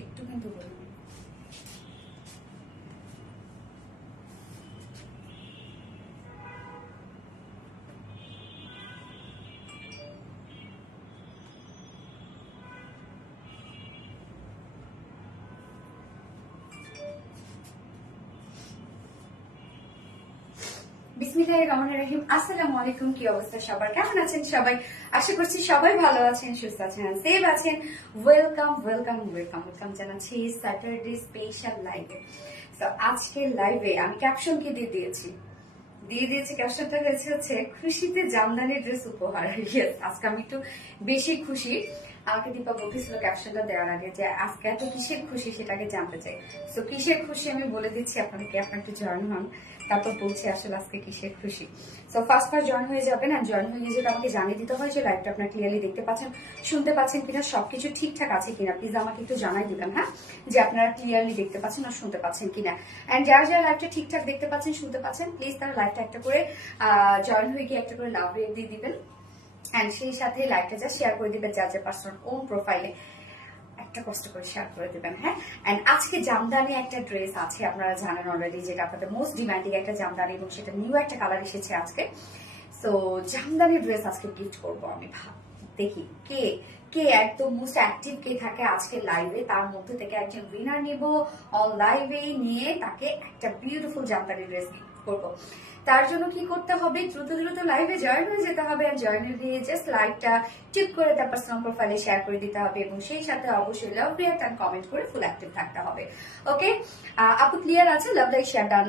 একটু কিন্তু বলুন। বিসমিল্লাহির রহমানির রহিম। আসসালামু আলাইকুম। কি অবস্থা সবার, কেমন আছেন সবাই? আশা করছি সবাই ভালো আছেন, সুস্থ আছেন, সেফ আছেন। ওয়েলকাম ওয়েলকাম ওয়েলকাম ওয়েলকাম জানাচ্ছি স্যাটারডে স্পেশাল লাইভে। তো আজকের লাইভে আমি ক্যাপশন কি দিয়ে দিয়েছি ক্যাপশনটা হচ্ছে খুশিতে জামদানি ড্রেস উপহার। ইয়েস, আজকে আমি একটু বেশি খুশি। আমাকে দীপা বলতেছিল ক্যাপশনটা দেওয়ার আগে যে আজকে এত কিসের খুশি সেটাকে জানতে চাই। তো কিসের খুশি আমি বলে দিচ্ছি আপনাকে, আপনার একটু জয়েন হন, তারপর বলছি আসলে আজকে কিসের খুশি। সো ফার্স্ট জয়েন হয়ে যাবেন, আর জয়েন হয়ে গিয়ে আমাকে জানিয়ে দিতে হয় যে লাইভটা আপনার ক্লিয়ারলি দেখতে পাচ্ছেন, শুনতে পাচ্ছেন কিনা, সবকিছু ঠিকঠাক আছে কিনা। প্লিজ আমাকে একটু জানাই দিবেন, হ্যাঁ, যে আপনারা ক্লিয়ারলি দেখতে পাচ্ছেন আর শুনতে পাচ্ছেন কিনা। এন্ড যারা যারা লাইভটা ঠিকঠাক দেখতে পাচ্ছেন, শুনতে পাচ্ছেন, প্লিজ তারা লাইভটা একটা করে জয়েন হয়ে গিয়ে একটা করে লাভ রেট দিয়ে দিবেন। এন্ড সেই সাথে লাইভটা যা শেয়ার করে দিবেন যার পার্সোনাল ওন প্রোফাইলে, একটা কষ্ট করে শেয়ার করে দিবেন, হ্যাঁ। এন্ড আজকে জামদানি একটা ড্রেস আছে, আপনারা জানেন অলরেডি, যেটা আপনাদের মোস্ট ডিমান্ডিং একটা জামদানি, এবং সেটা নিউ একটা কালার এসেছে আজকে। সো জামদানি ড্রেস আজকে গিফট করবো আমি। দেখি কে কে একদম মোস্ট অ্যাক্টিভ কে থাকে আজকে লাইভে, তার মধ্যে থেকে একজন উইনার নিব অন লাইভে, নিয়ে তাকে একটা বিউটিফুল জামদানি ড্রেস গিফট করবো। তার জন্য কি করতে হবে, দ্রুত দ্রুত লাইভে জয়েন হয়ে যেতে হবে। আর জয়েন হয়ে জাস্ট লাইভটা টিক করে তার পার্সোনাল প্রোফাইলে শেয়ার করে দিতে হবে, এবং সেই সাথে অবশ্যই লাভ রিয়াক্ট এন্ড কমেন্ট করে ফুল অ্যাক্টিভ থাকতে হবে। ওকে, আপু ক্লিয়ার আছে? Love like share done.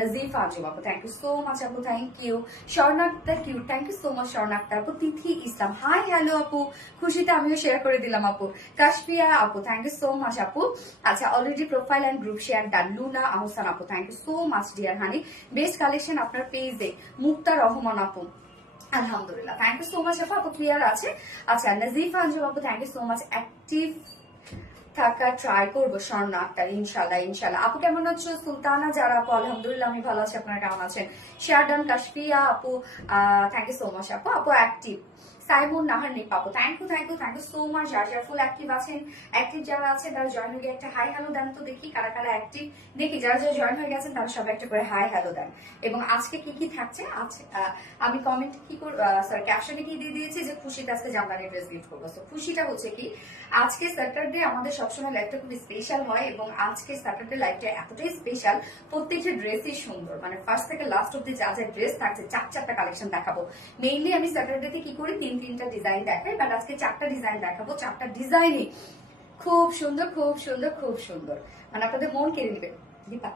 Nazifa Anjum আপু, থ্যাংক ইউ সো মাচ আপু, থ্যাংক ইউ। স্বর্ণাক্তা কিউ, thank you so much Swarnakta আপু। তিথি ইসলাম, হাই হ্যালো আপু, খুশিতে আমিও শেয়ার করে দিলাম আপু। কাশপিয়া আপু, থ্যাংক ইউ সো মাচ আপু। আচ্ছা, already profile and group share done. Luna Ahsan আপু, thank you so much dear honey. Best collection আপনার পেজে। মুক্তা রহমান আপু, আলহামদুলিল্লাহ, থ্যাংক ইউ সো মাচ আপু। আপু ক্লিয়ার আছে? আচ্ছা, নাজিফা আঞ্জুম আপু, thank you so much. Active থাকা ট্রাই করবো স্বর্ণা আক্তার, ইনশাল্লাহ ইনশাল্লাহ। আপু কেমন আছো? সুলতানা যারা আপু, আলহামদুলিল্লাহ আমি ভালো আছি, আপনারা কেমন আছেন? Share done. কাশফিয়া আপু, থ্যাংক ইউ সো মাচ আপু। আপু অ্যাক্টিভ। সাইমুন নাহার নিপ আপু, thank you thank you thank you so much. যারা ফুল অ্যাক্টিভ আছেন, অ্যাক্টিভ যারা আছেন তারা জয়েন হয়ে একটা হাই হ্যালো দেন তো দেখি, কারা কারা অ্যাক্টিভ দেখি। যারা যারা জয়েন হয়ে গেছেন তারা সবাই একটা করে হাই হ্যালো দেন। এবং আজকে কি কি থাকছে আছে, আমি কমেন্ট কি সরি ক্যাপশনে কি দিয়ে দিয়েছি যে খুশিতে আজকে জামদানি ড্রেস গিফট করবো। তো খুশিটা হচ্ছে কি, আজকে স্যাটারডে আমাদের সবসময় লাইভটা খুব স্পেশাল হয়, এবং আজকে স্যাটারডে লাইভটা এতটাই স্পেশাল, প্রত্যেকটা ড্রেসই সুন্দর। মানে ফার্স্ট থেকে লাস্ট অব্দি যা যা ড্রেস থাকছে, চারটা কালেকশন দেখাবো। মেইনলি আমি স্যাটারডেতে কি করি, তিনটা ডিজাইন দেখাই, বাট আজকে চারটা ডিজাইন দেখাবো। চারটা ডিজাইনই খুব সুন্দর খুব সুন্দর খুব সুন্দর, মানে আপনাদের মন কেড়ে নিবে। দীপা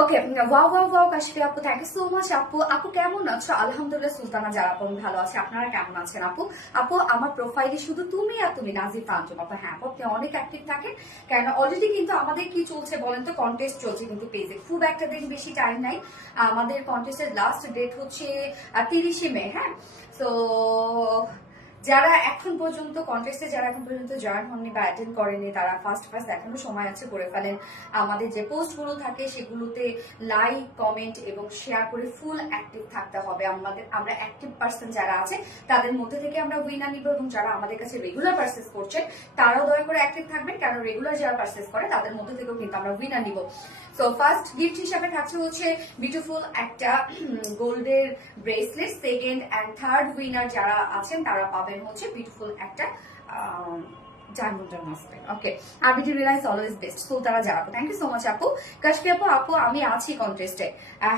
ওকে, ওয়াও ওয়াও ওয়াও কাশফি আপু, থ্যাংক ইউ সো মাচ আপু। আপু কেমন আছো? আলহামদুলিল্লাহ সুলতানা যারা আপু, ভালো আছে, আপনারা কেমন আছেন আপু? আপু আমার প্রোফাইলে শুধু তুমি আর তুমি, নাজিফা আঞ্জুম আপু। হ্যাঁ আপু, আপনি অনেক অ্যাক্টিভ থাকেন, কারণ অলরেডি কিন্তু আমাদের কি চলছে বলেন তো, কন্টেস্ট চলছে কিন্তু পেজে, খুব একটা দিন বেশি টাইম নাই। আমাদের কন্টেস্টের লাস্ট ডেট হচ্ছে 30শে মে, হ্যাঁ। তো যারা এখন পর্যন্ত কন্টেস্টে জয়েন হননি বা অ্যাটেন্ড করেনি, তারা ফার্স্ট এখনো সময় আছে, করে ফেলেন। আমাদের যে পোস্ট গুলো থাকে সেগুলোতে লাইক কমেন্ট এবং শেয়ার করে ফুল অ্যাক্টিভ থাকতে হবে। আমরা অ্যাক্টিভ পার্সন যারা আছে তাদের মধ্যে থেকে আমরা উইনার নিব, এবং যারা আমাদের কাছে রেগুলার পারচেস করছেন তারাও দয়া করে অ্যাক্টিভ থাকবেন, কারণ রেগুলার যারা পারচেস করে তাদের মধ্যে থেকেও কিন্তু আমরা উইনার নিব। সো ফার্স্ট গিফট হিসাবে থাকছে হচ্ছে বিউটিফুল একটা গোল্ডের bracelet. Second and third winner যারা আছেন তারা পাবেন পাবেন হচ্ছে বিউটিফুল একটা diamond muslin. Okay, RBT Reliance always best. So তারা যারা, থ্যাংক ইউ সো মাচ আপু। কাশকি আপু, আপু আমি আছি কন্টেস্টে।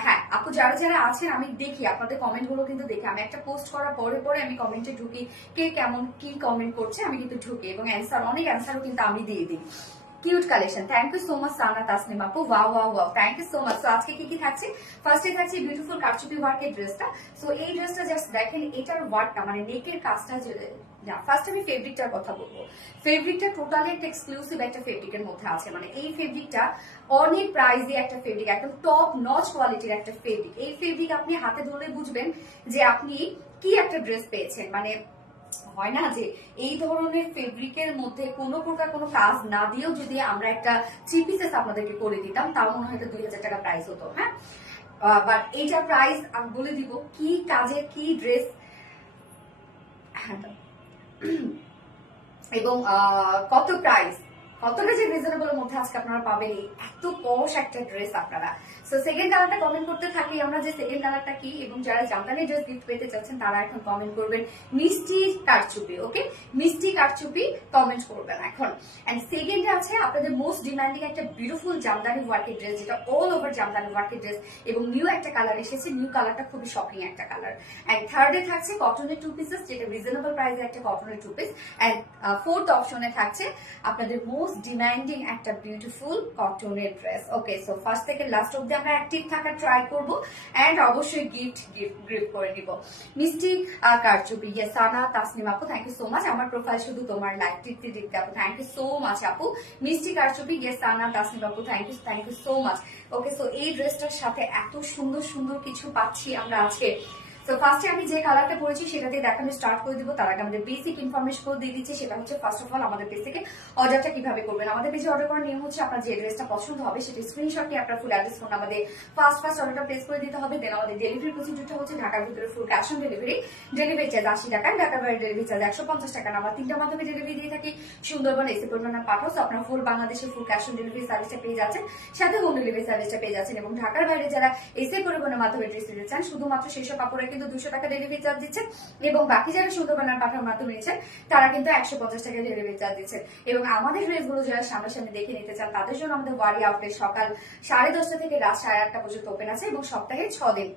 হ্যাঁ আপু, যারা যারা আছেন আমি দেখি আপনাদের কমেন্ট গুলো, কিন্তু দেখি আমি একটা পোস্ট করার পরে পরে আমি কমেন্টে ঢুকি, কে কেমন কি কমেন্ট করছে আমি কিন্তু ঢুকি, এবং অনেক অ্যান্সারও কিন্তু আমি দিয়ে দিই। Cute collection, thank you so much Sana Tasnim আপু, wow wow wow, thank you so much. So আজকে কি কি থাকছে, ফার্স্টে থাকছে বিউটিফুল কারচুপি ওয়ার্কের ড্রেসটা। সো এই ড্রেসটা জাস্ট দেখেন, এটার ওয়ার্কটা মানে নেকের কাজটা না, ফার্স্ট আমি ফেব্রিকটার কথা বলবো। ফেব্রিকটা টোটালি একটা এক্সক্লুসিভ একটা ফেব্রিকের মধ্যে আছে, মানে এই ফেব্রিকটা অনেক প্রাইজে একটা ফেব্রিক, একদম টপ নচ কোয়ালিটির একটা ফেব্রিক। এই ফেব্রিক আপনি হাতে ধরলে বুঝবেন যে আপনি কি একটা ড্রেস পেয়েছেন। মানে হয় না যে এই ধরনের ফেব্রিকের মধ্যে কোনো প্রকার কোনো কাজ না দিয়েও যদি আমরা একটা 3 পিসেস আপনাদেরকে করে দিতাম, তাও মনে হয় 2000 টাকা প্রাইস হতো। হ্যাঁ, বাট এইটা প্রাইস আমি বলে দিব কি কাজে কি ড্রেস। হ্যাঁ, এবং কত প্রাইস, কতটা যে রিজনেবলের মধ্যে আজকে আপনারা পাবেন এত পশ একটা ড্রেস আপনারা। সো সেকেন্ড কালারটা কমেন্ট করতে থাকি আমরা যে সেকেন্ড কালারটা কি, এবং যারা জামদানি ড্রেস গিফট পেতে চাচ্ছেন তারা এখন কমেন্ট করবেন মিষ্টি কারচুপি। ওকে, মিষ্টি কারচুপি কমেন্ট করবেন এখন। এন্ড সেকেন্ডে আছে আপনাদের মোস্ট ডিমান্ডিং একটা বিউটিফুল জামদানি ওয়ার্কের ড্রেস, যেটা অল ওভার জামদানি ওয়ার্কের ড্রেস, এবং নিউ একটা কালার এসেছে, নিউ কালারটা খুবই শপিং একটা কালার। এন্ড থার্ডে থাকছে কটনের 2 পিসেস, যেটা রিজনেবল প্রাইসে একটা কটনের 2 পিস। এন্ড ফোর্থ অপশনে থাকছে আপনাদের মোস্ট ডিমান্ডিং একটা বিউটিফুল কটনের ড্রেস। ওকে, সো ফার্স্ট থেকে লাস্ট অব্দি আমরা অ্যাক্টিভ থাকার ট্রাই করব, এন্ড অবশ্যই গিফট করে দিব। মিষ্টি কারচুপি, ইয়েস সানা তাসনিম আপু, থ্যাংক ইউ সো মাচ। আমার প্রোফাইল শুধু তোমার লাইক টিপতে আপু, থ্যাংক ইউ সো মাচ আপু। মিষ্টি কারচুপি, ইয়েস সানা তাসনিম আপু, thank you so much. Okay, so এই ড্রেসটার সাথে এত সুন্দর সুন্দর কিছু পাচ্ছি আমরা আজকে। তো ফার্স্টে আমি যে কালারটা পরেছি সেটা দিয়ে দেখানো স্টার্ট করে দিব। তার আগে আমাদের বেসিক ইনফরমেশন করে দিয়ে দিচ্ছি, সেটা হচ্ছে ফার্স্ট অফ অল আমাদের পেজ থেকে অর্ডারটা কিভাবে করবেন। আমাদের পেজে অর্ডার করার নিয়ম হচ্ছে আপনার যে ড্রেসটা পছন্দ হবে সেটা স্ক্রিনশট নিয়ে আপনার ফুল অ্যাড্রেস ফোন আমাদের ফার্স্ট অর্ডারটা প্লেস করে দিতে হবে। দেন আমাদের ডেলিভারি প্রসিডিউরটা হচ্ছে ঢাকার ভিতরে full cash on delivery, delivery charge 80 টাকা, ঢাকার বাইরে ডেলিভারি চার্জ 150 টাকা। আমরা 3টা মাধ্যমে ডেলিভারি দিয়ে থাকি, সুন্দরবন, এসি পরিমাণ পাঠাও। আপনার ফুল বাংলাদেশে ফুল ক্যাশ অন ডেলিভারি সার্ভিসটা পেয়ে যাচ্ছেন, সাথে হোম ডেলিভারি সার্ভিসটা পেয়ে যাচ্ছেন। এবং ঢাকার বাইরে যারা এসি পরিবহনের মাধ্যমে ড্রেস নিতে চান, শুধুমাত্র সেই সব কাপড়ে কিন্তু 200 টাকা ডেলিভারি চার্জ দিচ্ছেন, এবং বাকি যারা সুন্দরবনের পাঠানোর মাধ্যমে নিচ্ছেন তারা কিন্তু 150 টাকা ডেলিভারি চার্জ দিচ্ছেন। এবং আমাদের ড্রেসগুলো যারা সামনাসামনি দেখে নিতে চান তাদের জন্য আমাদের ওয়ারি আউটলেট সকাল 10:30 থেকে রাত 8:30 পর্যন্ত ওপেন আছে, এবং সপ্তাহে 6 দিন,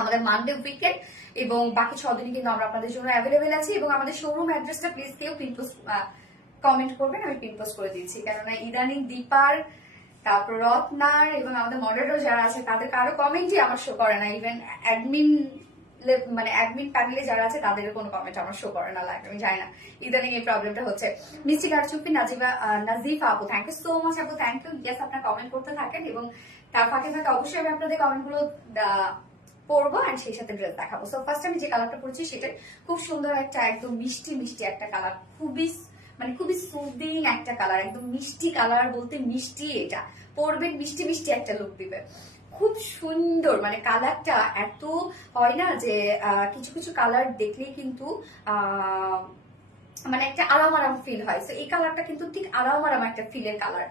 আমাদের মানডে উইকেন্ড এবং বাকি 6 দিনই কিন্তু আমরা আপনাদের জন্য অ্যাভেলেবেল আছি। এবং আমাদের শোরুম অ্যাড্রেসটা প্লিজ কেউ পিনপোস্ট কমেন্ট করবেন, আমি পিনপোস্ট করে দিচ্ছি, কেননা ইদানিং দীপার, তারপর রত্নার এবং আমাদের মডারেটর যারা আছে তাদের কারো কমেন্টই আমার শো করে না। ইভেন অ্যাডমিন প্যানেলে যারা আছে তাদের কোনো কমেন্ট আমার শো করে না, লাইক আমি জানি না ইদানিং এই প্রবলেমটা হচ্ছে। মিষ্টি কারচুপি নাজিফা আপু, থ্যাংক ইউ সো মাচ আপু, থ্যাংক ইউ। ইয়েস, আপনারা কমেন্ট করতে থাকেন, এবং তার ফাঁকে ফাঁকে অবশ্যই আমি আপনাদের কমেন্টগুলো পরবো এন্ড সেই সাথে ড্রেস দেখাবো। সো ফার্স্ট আমি যে কালারটা পরছি সেটা খুব সুন্দর একটা একদম মিষ্টি মিষ্টি একটা কালার, খুবই সুদিং একটা কালার, একদম মিষ্টি কালার বলতে মিষ্টি, এটা পরবেন মিষ্টি মিষ্টি একটা লুক দিবে, খুব সুন্দর। মানে কালারটা এত হয় না যে কিছু কিছু কালার দেখলেই কিন্তু মানে একটা আরাম আরাম ফিল হয়। তো এই কালারটা কিন্তু ঠিক আরাম আরাম একটা ফিলের কালার,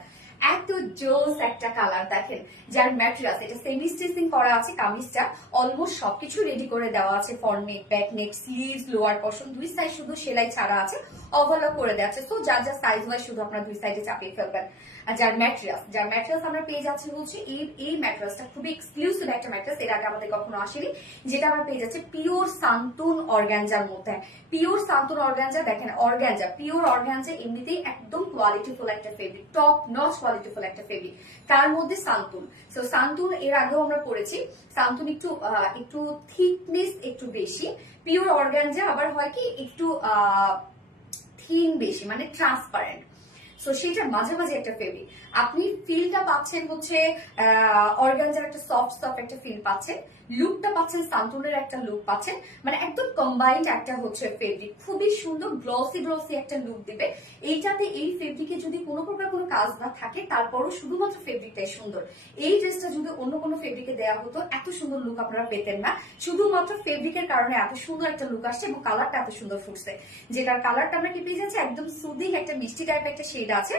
এত জোস একটা কালার। দেখেন যার ম্যাটেরিয়ালস, এটা সেমি স্টিচিং করা আছে, কামিজটা অলমোস্ট সবকিছু রেডি করে দেওয়া আছে, ফ্রন্ট নেক, back neck, sleeves, lower portion 2 side শুধু সেলাই ছাড়া আছে, ওভারলক করে দেওয়া আছে। তো যার যার সাইজ ওয়াইজ শুধু আপনারা 2 সাইডে চাপিয়ে ফেলবেন। আর যার ম্যাটেরিয়ালস আমরা পেয়ে যাচ্ছি হচ্ছে এই ম্যাটেরিয়ালসটা খুবই এক্সক্লুসিভ একটা ম্যাটেরিয়ালস, এর আগে আমাদের কখনো আসেনি, যেটা আমরা পেয়ে যাচ্ছি পিওর সান্তুন অর্গানজার মধ্যে। পিওর সান্তুন অর্গানজা, দেখেন অর্গানজা, পিওর অর্গানজা এমনিতেই একদম কোয়ালিটিফুল একটা ফেব্রিক, টপ নচ কোয়ালিটিফুল একটা ফেব্রিক, তার মধ্যে সান্তুন। সো সান্তুন এর আগেও আমরা পড়েছি, সান্তুন একটু থিকনেস একটু বেশি, পিওর অর্গানজা আবার হয় কি একটু থিন বেশি, মানে ট্রান্সপারেন্ট। সো সেটার মাঝামাঝি একটা ফেব্রিক, আপনি ফিলটা পাচ্ছেন হচ্ছে অর্গানজার একটা সফট একটা ফিল পাচ্ছেন, লুকটা পাচ্ছেন সান্তুনের একটা লুক পাচ্ছেন, মানে একদম কম্বাইন্ড একটা হচ্ছে ফেব্রিক, খুবই সুন্দর গ্লসি একটা লুক দিবে। এইটাতে এই ফেব্রিকে যদি কোনো প্রকার কোনো কাজ না থাকে তারপরও শুধুমাত্র ফেব্রিকটাই সুন্দর। এই ড্রেসটা যদি অন্য কোনো ফেব্রিকে দেওয়া হতো এত সুন্দর লুক আপনারা পেতেন না, শুধুমাত্র ফেব্রিকের কারণে এত সুন্দর একটা লুক আসছে এবং কালারটা এত সুন্দর ফুটছে, যেটার কালারটা আমরা কি পেয়ে যাচ্ছি একদম সুদিং একটা মিষ্টি টাইপের একটা শেড আছে।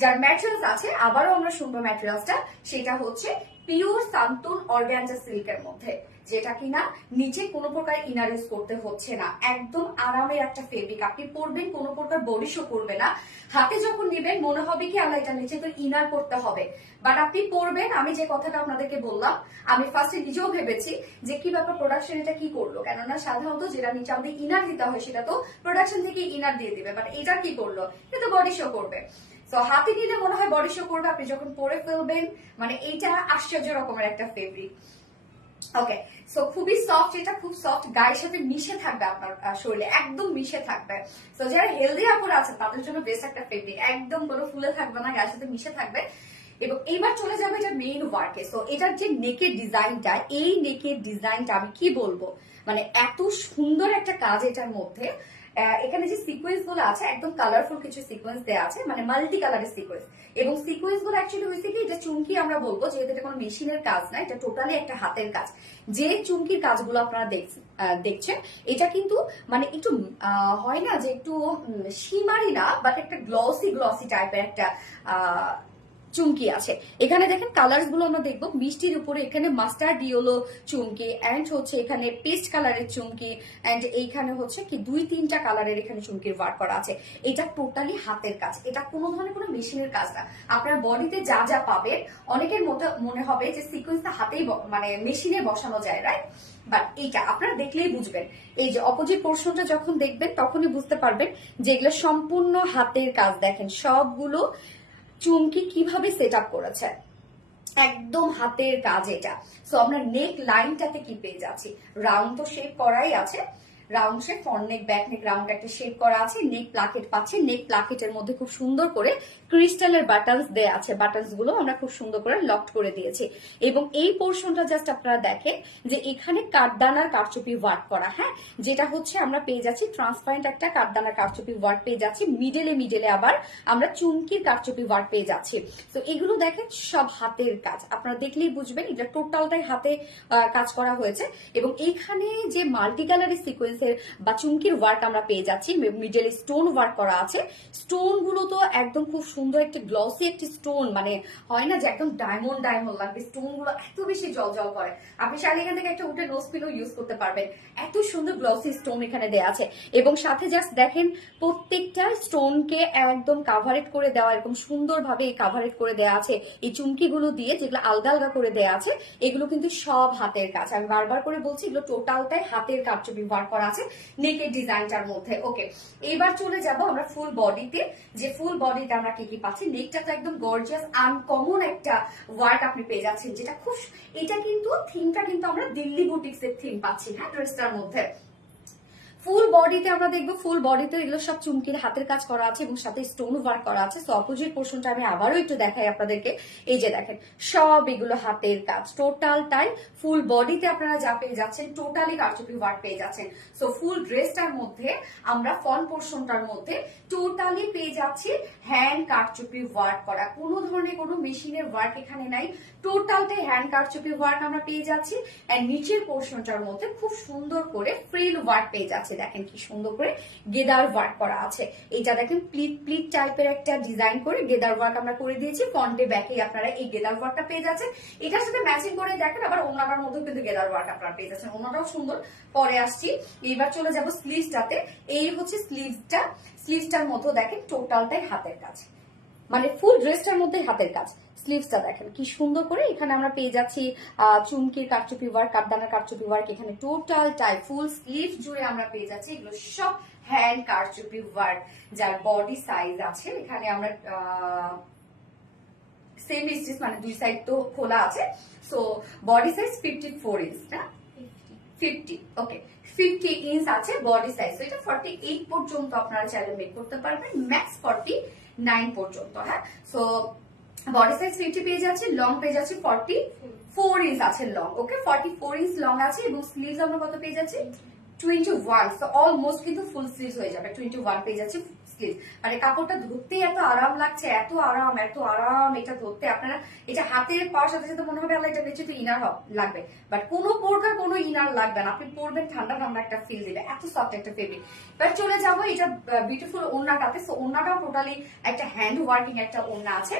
যার ম্যাটেরিয়ালস আছে, আবারও আমরা শুনবো ম্যাটেরিয়ালসটা, সেটা হচ্ছে পিওর সান্তন অর্গানজা সিল্কের মধ্যে, যেটা কিনা নিচে কোনো প্রকার ইনার ইউজ করতে হচ্ছে না। একদম আরামের একটা ফেব্রিক, আপনি পরবেন কোনো প্রকার বডি শো করবে না। হাতে যখন নেবেন মনে হবে কি আল্লাহ এটা নিচে তো ইনার করতে হবে, বাট আপনি পরবেন। আমি যে কথাটা আপনাদেরকে বললাম, আমি ফার্স্টে নিজেও ভেবেছি যে কি ব্যাপার প্রোডাকশন এটা কি করলো, কেননা সাধারণত যেটা নিচে আমাদের ইনার দিতে হয় সেটা তো প্রোডাকশন থেকে ইনার দিয়ে দিবে, বাট এটা কি করলো, এটা তো বডি শো করবে। তো হাতে নিলে মনে হয় বডি শো করবে, আপনি যখন পরে ফেলবেন মানে এইটা আশ্চর্য রকমের একটা ফেব্রিক। ওকে, সো খুবই সফট, এটা খুব সফট, গায়ের সাথে মিশে থাকবে, আপনার শরীরে একদম মিশে থাকবে। সো যারা হেলদি আপুরা আছেন তাদের জন্য বেস্ট একটা ফেব্রিক, একদম কোনো ফুলে থাকবে না, গায়ের সাথে মিশে থাকবে। এবং এইবার চলে যাবে এটা মেইন ওয়ার্কে। সো এটার যে নেকের ডিজাইনটা, এই নেকের ডিজাইনটা আমি কি বলবো, মানে এত সুন্দর একটা কাজ এটার মধ্যে। এখানে যে সিকোয়েন্স গুলো আছে একদম কালারফুল কিছু সিকোয়েন্স দেওয়া আছে, মানে মাল্টি কালারের সিকোয়েন্স। এবং সিকোয়েন্স গুলো অ্যাকচুয়ালি হয়েছে কি, এটা চুমকি আমরা বলবো, যেহেতু এটা কোনো মেশিনের কাজ না, এটা টোটালি একটা হাতের কাজ। যে চুমকির কাজগুলো আপনারা দেখছেন এটা কিন্তু মানে একটু হয় না যে একটু শিমারি না, বাট একটা গ্লসি গ্লসি টাইপের একটা চুমকি আছে। এখানে দেখেন কালার্স গুলো আমরা দেখবো, মিষ্টির উপরে এখানে মাস্টার্ড ইয়েলো চুমকি, এন্ড হচ্ছে এখানে পেস্ট কালারের চুমকি, এন্ড এইখানে হচ্ছে কি 2-3টা কালারের এখানে চুমকির ওয়ার্ক করা আছে। এটা টোটালি হাতের কাজ, এটা কোনো ধরনের কোনো মেশিনের কাজ না। আপনার বডিতে যা যা পাবেন, অনেকের মতো মনে হবে যে সিকোয়েন্সটা হাতেই মানে মেশিনে বসানো যায়, রাইট? বাট এইটা আপনারা দেখলেই বুঝবেন, এই যে অপোজিট পোর্শনটা যখন দেখবেন তখনই বুঝতে পারবেন যে এগুলো সম্পূর্ণ হাতের কাজ। দেখেন সবগুলো চুমকি কিভাবে সেট আপ করেছে, একদম হাতের কাজ এটা। সো আমরা নেক লাইনটাতে কি পেয়ে যাচ্ছি, রাউন্ড তো শেপ করাই আছে, রাউন্ড শেপ, ফ্রন্ট নেক ব্যাক নেক রাউন্ড একটা শেপ করা আছে, নেক প্লাকেট পাচ্ছি, নেক প্লাকেটের মধ্যে খুব সুন্দর করে ক্রিস্টালের বাটনস দেয়া আছে, বাটনস গুলো আমরা খুব সুন্দর করে লক করে দিয়েছি। এবং এই পোর্শনটা জাস্ট আপনারা দেখেন যে এখানে কাঠদানার কারচুপি ওয়ার্ক করা, হ্যাঁ, যেটা হচ্ছে আমরা পেয়ে যাচ্ছি ট্রান্সপারেন্ট একটা কাঠদানার কারচুপি ওয়ার্ক পেয়ে যাচ্ছি, মিডলে মিডলে আবার আমরা চুমকির কারচুপি ওয়ার্ক পেয়ে যাচ্ছি। তো এগুলো দেখেন সব হাতের কাজ, আপনারা দেখলেই বুঝবেন এটা টোটালটাই হাতে কাজ করা হয়েছে। এবং এইখানে যে মাল্টি কালারের সিকোয়েন্সের বা চুমকির ওয়ার্ক আমরা পেয়ে যাচ্ছি, মিডলে স্টোন ওয়ার্ক করা আছে। স্টোন গুলো তো একদম খুব সুন্দর একটা গ্লসি একটা স্টোন, মানে হয় না যে একদম ডায়মন্ড ডায়মন্ড লাগবে, স্টোন গুলো এত বেশি জল জল করে। আপনি চাইলে এখান থেকে একটা উঠে নোজ পিনও ইউজ করতে পারবেন, এত সুন্দর গ্লসি স্টোন এখানে দেওয়া আছে। এবং সাথে জাস্ট দেখেন প্রত্যেকটা স্টোনকে একদম কাভারেট করে দেওয়া, এরকম সুন্দরভাবে কাভারেট করে দেওয়া আছে এই চুমকি গুলো দিয়ে, যেগুলো আলগা আলগা করে দেওয়া আছে। এগুলো কিন্তু সব হাতের কাজ, আমি বারবার করে বলছি এগুলো টোটালটাই হাতের কারচুপি ওয়ার্ক করা আছে নেকের ডিজাইনটার মধ্যে। ওকে, এবার চলে যাব আমরা ফুল বডিতে, যে ফুল বডিতে আমরা কি কি পাচ্ছি। নেকটা তো একদম গর্জিয়াস আনকমন একটা ওয়ার্ক আপনি পেয়ে যাচ্ছেন, যেটা খুব, এটা কিন্তু থিমটা কিন্তু আমরা দিল্লি বুটিক্স এর থিম পাচ্ছি, হ্যাঁ, ড্রেসটার মধ্যে। ফুল বডিতে আমরা দেখবো, ফুল বডিতে এগুলো সব চুমকির হাতের কাজ করা আছে এবং সাথে স্টোন ওয়ার্ক করা আছে। সো অপোজিট পোর্শনটা আমি আবারও একটু দেখাই আপনাদেরকে, এই যে দেখেন সব এগুলো হাতের কাজ, টোটালটাই ফুল বডিতে আপনারা যা পেয়ে যাচ্ছেন টোটালি কারচুপি ওয়ার্ক পেয়ে যাচ্ছেন। সো ফুল ড্রেসটার মধ্যে আমরা ফ্রন্ট পোর্শনটার মধ্যে টোটালি পেয়ে যাচ্ছি হ্যান্ড কারচুপি ওয়ার্ক করা, কোনো ধরনের কোনো মেশিনের ওয়ার্ক এখানে নাই, টোটালটাই হ্যান্ড কারচুপি ওয়ার্ক আমরা পেয়ে যাচ্ছি। এন্ড নিচের পোর্শনটার মধ্যে খুব সুন্দর করে ফ্রিল ওয়ার্ক পেয়ে যাচ্ছে, দেখেন কি সুন্দর করে গেদার ওয়ার্ক করা আছে। এটা দেখেন প্লিট প্লিট টাইপের একটা ডিজাইন করে গেদার ওয়ার্ক আমরা করে দিয়েছি, ফ্রন্টে ব্যাকে আপনারা এই গেদার ওয়ার্কটা পেয়ে যাচ্ছেন। এটার সাথে ম্যাচিং করে দেখেন আবার ওনাটার মধ্যে কিন্তু গেদার ওয়ার্ক আপনারা পেয়ে যাচ্ছেন, ওনাটাও সুন্দর। পরে আসছি, এবার চলে যাব স্লিভসটাতে। এই হচ্ছে স্লিভসটা, স্লিভসটার মধ্যে দেখেন টোটালটাই হাতের কাজ, মানে ফুল ড্রেসটার মধ্যে হাতের কাজ। স্লিভসটা দেখেন কি সুন্দর করে এখানে আমরা পেয়ে যাচ্ছি চুমকির কারচুপি ওয়ার্ক, কাঠদানার কারচুপি ওয়ার্ক, এখানে টোটালটাই ফুল স্লিভ জুড়ে আমরা পেয়ে যাচ্ছি এগুলো সব হ্যান্ড কারচুপি ওয়ার্ক। যার বডি সাইজ আছে এখানে আমরা সেম স্টিচ, মানে দুই সাইড তো খোলা আছে। সো বডি সাইজ 54 ইঞ্চ না 50, ওকে 50 ইঞ্চ আছে বডি সাইজ। তো এটা 48 পর্যন্ত আপনারা চাইলে মেক করতে পারবেন, ম্যাক্স 49 পর্যন্ত, হ্যাঁ। সো বডি সাইজ 50 পেয়ে যাচ্ছে, লং পেয়ে যাচ্ছে 44 ইঞ্চ আছে লং, ওকে 44 ইঞ্চ লং আছে। এবং স্লিভস আমরা কত পেয়ে যাচ্ছি 21, তো অলমোস্ট কিন্তু ফুল স্লিভস হয়ে যাবে, 21 পেয়ে যাচ্ছে স্লিভ। মানে কাপড়টা ধরতেই এত আরাম লাগছে, এত আরাম এত আরাম এটা ধরতে, আপনারা এটা হাতে পাওয়ার সাথে সাথে মনে হবে আল্লাহ এটা নিচে তো ইনার লাগবে, বাট কোনো প্রকার কোনো ইনার লাগবে না, আপনি পরবেন ঠান্ডা ঠান্ডা একটা ফিল দিবে, এত সফট একটা ফেব্রিক। এবার চলে যাবো এটা বিউটিফুল ওড়নাটাতে। সো ওড়নাটাও টোটালি একটা হ্যান্ড ওয়ার্কিং একটা ওড়না আছে।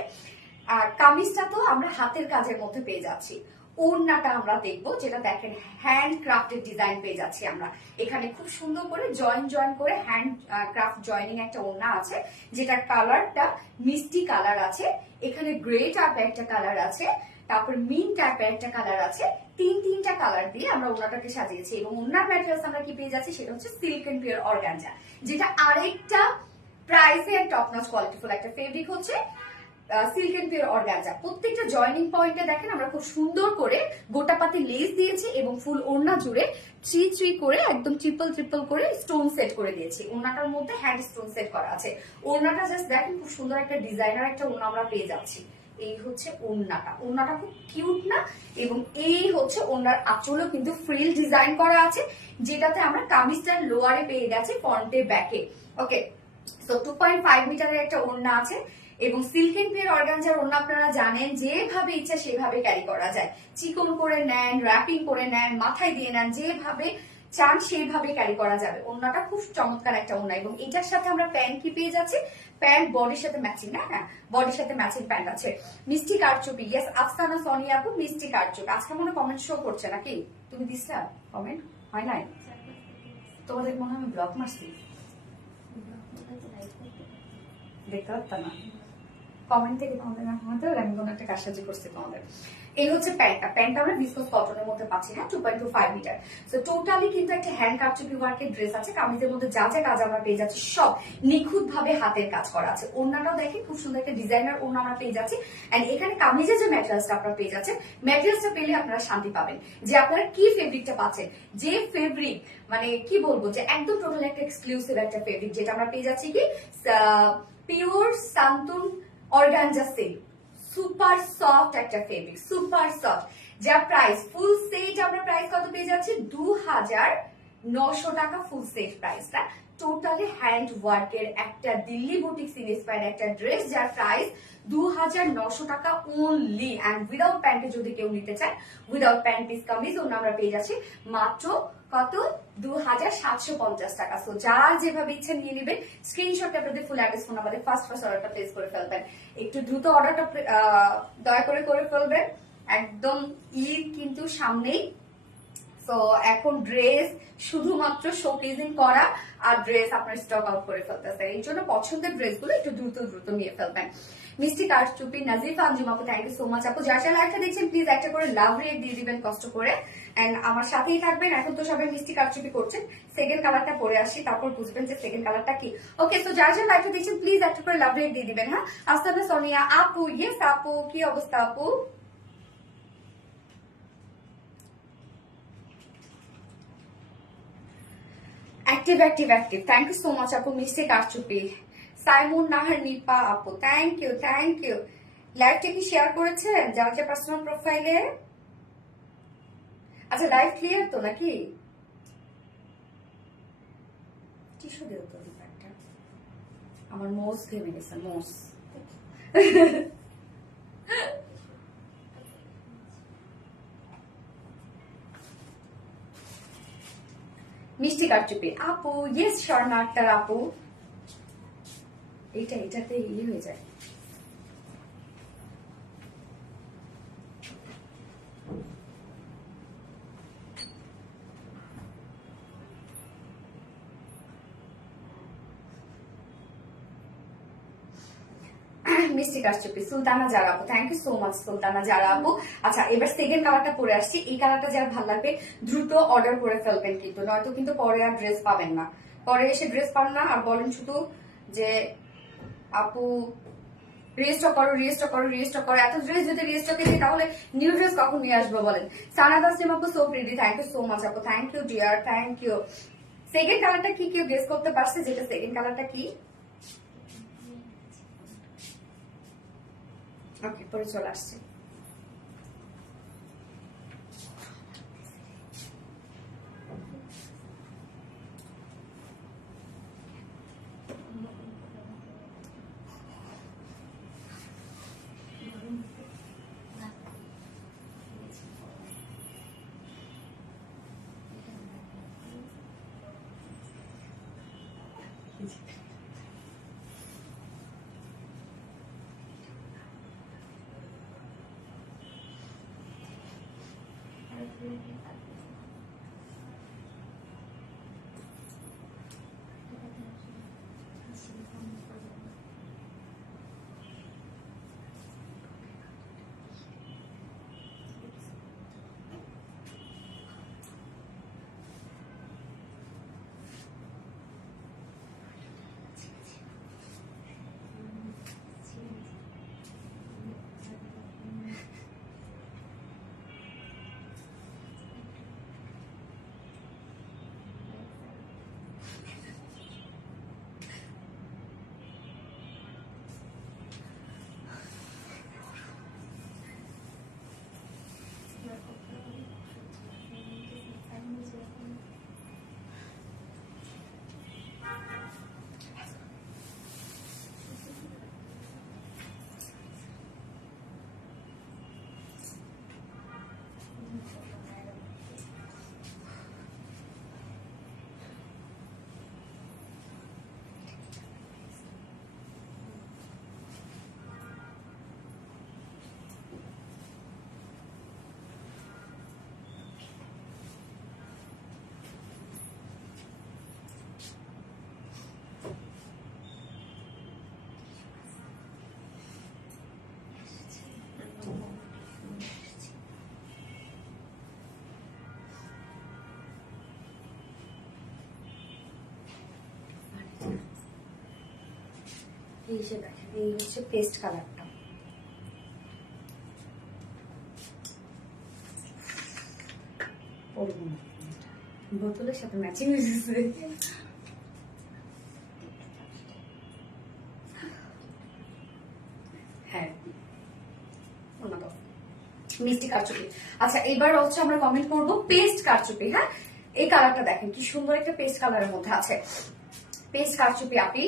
আর কামিজটা তো আমরা হাতের কাজের মধ্যে পেয়ে যাচ্ছি। ওড়নাটা আমরা দেখবো, যেটা দেখেন হ্যান্ড ক্রাফটেড ডিজাইন পেয়ে যাচ্ছি আমরা এখানে। খুব সুন্দর করে জয়েন করে হ্যান্ড ক্রাফট জয়েনিং একটা ওড়না আছে, যেটা কালারটা মিষ্টি কালার আছে, এখানে গ্রে টাইপের একটা কালার আছে, তারপর মিন টাইপের একটা কালার আছে। তিনটা কালার দিয়ে আমরা ওড়নাটাকে সাজিয়েছি। এবং ওড়নার ম্যাটেরিয়ালস আমরা কি পেয়ে যাচ্ছি, সেটা হচ্ছে সিল্ক এন্ড পিওর অর্গানজা, যেটা আরেকটা প্রাইসে টপ নচ কোয়ালিটিফুল একটা ফেব্রিক হচ্ছে সিল্ক এন্ড পিওর অর্গানজা। প্রত্যেকটা জয়েনিং পয়েন্টে দেখেন আমরা খুব সুন্দর করে গোটা পাতি লেস দিয়েছি এবং ফুল ওড়না জুড়ে থ্রি করে একদম ট্রিপল করে স্টোন সেট করে দিয়েছি। ওড়নাটার মধ্যে হ্যান্ড স্টোন সেট করা আছে। ওড়নাটা জাস্ট দেখেন খুব সুন্দর একটা ডিজাইনার একটা ওড়না আমরা পেয়ে যাচ্ছি। এই হচ্ছে ওড়নাটা খুব কিউট না? এবং এই হচ্ছে ওড়নার আঁচলও কিন্তু ফ্রিল ডিজাইন করা আছে, যেটাতে আমরা কামিজটার লোয়ারে পেয়ে গেছি ফ্রন্টে ব্যাকে। ওকে, সো 2.5 মিটারের একটা ওড়না আছে। এবং সিল্ক এন্ড পিওর অর্গানজার ওড়না আপনারা জানেন যেভাবে ইচ্ছা সেভাবে ক্যারি করা যায়। চিকন করে নেন, র্যাপিং করে নেন, মাথায় দিয়ে নেন, যেভাবে চান সেইভাবে ক্যারি করা যাবে। ওড়নাটা খুব চমৎকার একটা ওড়না। এবং এটার সাথে আমরা প্যান্ট কি পেয়ে যাচ্ছি, প্যান্ট বডির সাথে ম্যাচিং না? হ্যাঁ, বডির সাথে ম্যাচিং প্যান্ট আছে। মিষ্টি কারচুপি, ইয়েস আফসানা সোনিয়া আপু, মিষ্টি কারচুপি। আজকে মনে কমেন্ট শো করছে নাকি? তুমি দিছিলা কমেন্ট? হয় নাই? তোমাদের মনে হয় আমি ব্লক মারছি, দেখতে পারতাম না কমেন্ট থেকে তোমাদের না হতে হলে আমি কোনো একটা কাজসাজি করছি তোমাদের। এই হচ্ছে প্যান্টটা আমরা বিসকস কটনের মধ্যে পাচ্ছি, হ্যাঁ, 2.25 মিটার। সো টোটালি কিন্তু একটা হ্যান্ড কারচুপি ওয়ার্কের ড্রেস আছে। কামিজের মধ্যে যা যা কাজ আমরা পেয়ে যাচ্ছি সব নিখুঁত ভাবে হাতের কাজ করা আছে। ওড়নাটাও দেখেন খুব সুন্দর একটা ডিজাইনার ওড়না আমরা পেয়ে যাচ্ছি। এন্ড এখানে কামিজের যে ম্যাটেরিয়ালসটা আপনারা পেয়ে যাচ্ছেন, ম্যাটেরিয়ালসটা পেলে আপনারা শান্তি পাবেন যে আপনারা কি ফেব্রিকটা পাচ্ছেন। যে ফেব্রিক মানে কি বলবো, যে একদম টোটাল একটা এক্সক্লুসিভ একটা ফেব্রিক, যেটা আমরা পেয়ে যাচ্ছি কি pure shantung organza silk. Super soft একটা ফেব্রিক, সুপার সফট। যা প্রাইস ফুল সেট আমরা প্রাইস কত পেয়ে যাচ্ছি, 2900 টাকা ফুল সেট প্রাইসটা। টোটালি হ্যান্ড ওয়ার্কের একটা দিল্লি বুটিক ইন্সপায়ার্ড একটা ড্রেস, যার প্রাইস 2900 টাকা অনলি। এন্ড উইদাউট প্যান্টে যদি কেউ নিতে চায়, উইদাউট প্যান্ট পিস কামিজ ওর আমরা পেয়ে যাচ্ছি মাত্র কত, 2750 টাকা। সো যার যেভাবে ইচ্ছে নিয়ে নেবেন। স্ক্রিনশট আপনাদের ফুল অ্যাড্রেস ফোন নাম্বারে ফার্স্ট অর্ডারটা প্লেস করে ফেলবেন। একটু দ্রুত অর্ডারটা দয়া করে ফেলবেন। একদম ঈদ কিন্তু সামনেই। সো এখন ড্রেস শুধুমাত্র শোকেজিং করা আর ড্রেস আপনার স্টক আউট করে ফেলতেছে। এই জন্য পছন্দের ড্রেসগুলো একটু দ্রুত নিয়ে ফেলবেন। মিষ্টি কারচুপি নাজিফা আঞ্জুম আপু, থ্যাংক ইউ সো মাচ আপু। যারা যারা একটা দেখছেন প্লিজ একটা করে লাভ রেট দিয়ে দিবেন কষ্ট করে। এন্ড আমার সাথেই থাকবেন। এখন তো সবাই মিষ্টি কারচুপি করছেন, সেকেন্ড কালারটা পরে আসি, তারপর বুঝবেন যে সেকেন্ড কালারটা কি। ওকে, তো যারা যারা একটা দেখছেন প্লিজ একটা করে লাভ রেট দিয়ে দিবেন। হ্যাঁ, আস্তানা সোনিয়া আপু, ইয়েস আপু, কি অবস্থা আপু? Active. Thank you so much আপু। মিষ্টি কারচুপি সাইমুন নাহার নিপা আপু, থ্যাংক ইউ। লাইভটা কি শেয়ার করেছেন যার যে পার্সোনাল প্রোফাইলে? আচ্ছা, লাইভ ক্লিয়ার তো নাকি? টিস্যু দেও তো একটা, আমার মোস ঘেমে গেছে, মোস। মিষ্টি কারচুপি আপু, ইয়েস শর্মা আক্তার আপু। এটাতে ইয়ে হয়ে যায়। মিষ্টি কারচুপি সুলতানা জারা আপু, thank you so much Sultana Zara আপু। আচ্ছা, এবার সেকেন্ড কালারটা পরে আসছি। এই কালারটা যারা ভালো লাগবে দ্রুত অর্ডার করে ফেলবেন, কিন্তু নয়তো কিন্তু পরে আর ড্রেস পাবেন না। পরে এসে ড্রেস পান না আর বলেন শুধু যে আপু রিস্টক করো। এত ড্রেস যদি রিস্টকে দিই তাহলে নিউ ড্রেস কখন নিয়ে আসবো বলেন। সানাদা সিম আপু, so pretty, thank you so much আপু, thank you dear, thank you. Second কালারটা কি কেউ গেস করতে পারছে যেটা সেকেন্ড কালারটা কি? ওকে, পরে চলে আসছে। এই যে দেখেন, এই হচ্ছে পেস্ট কালারটা। বোতলের সাথে ম্যাচিং হয়েছে। হ্যাঁ, মিষ্টি কারচুপি। আচ্ছা, এবার হচ্ছে আমরা কমেন্ট করবো পেস্ট কারচুপি। হ্যাঁ, এই কালারটা দেখেন কি সুন্দর একটা পেস্ট কালারের মধ্যে আছে। পেস্ট কারচুপি আপি,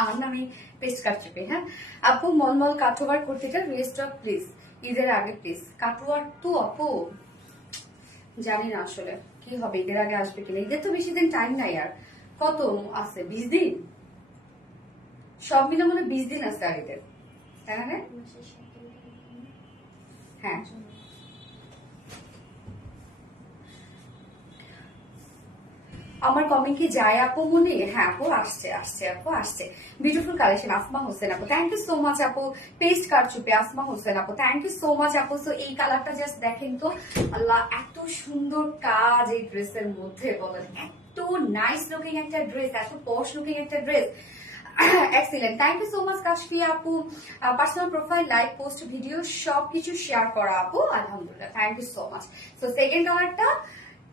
আমার নামে পেস্ট কারচুপি। হ্যাঁ আপু, মলমল কাটওয়ার করতে চান রেস্টপ প্লিজ, ঈদের আগে প্লিজ। কাটওয়ার তো আপু জানি না আসলে কি হবে, ঈদের আগে আসবে কিনা। ঈদের তো বেশি দিন টাইম নাই, আর কত আছে, 20 দিন, সব মিলে মনে 20 দিন আছে আর ঈদের, তাই না? হ্যাঁ, আমার কমেন্ট কি যায় আপু মনে? হ্যাঁ আপু, আসছে আসছে আপু, আসছে। বিউটিফুল কালেকশন, আসমা হোসেন আপু, থ্যাংক ইউ সো মাচ আপু। পেস্ট কারচুপি, আসমা হোসেন আপু, থ্যাংক ইউ সো মাচ আপু। সো এই কালারটা জাস্ট দেখেন তো, আল্লাহ এত সুন্দর কাজ এই ড্রেসের মধ্যে, বলেন এত নাইস লুকিং একটা ড্রেস, এত পশ লুকিং একটা dress. Excellent, thank you so much Kashfi আপু। Personal profile, like, post, video সবকিছু শেয়ার করা আপু, আলহামদুলিল্লাহ, thank you so much. So second কালারটা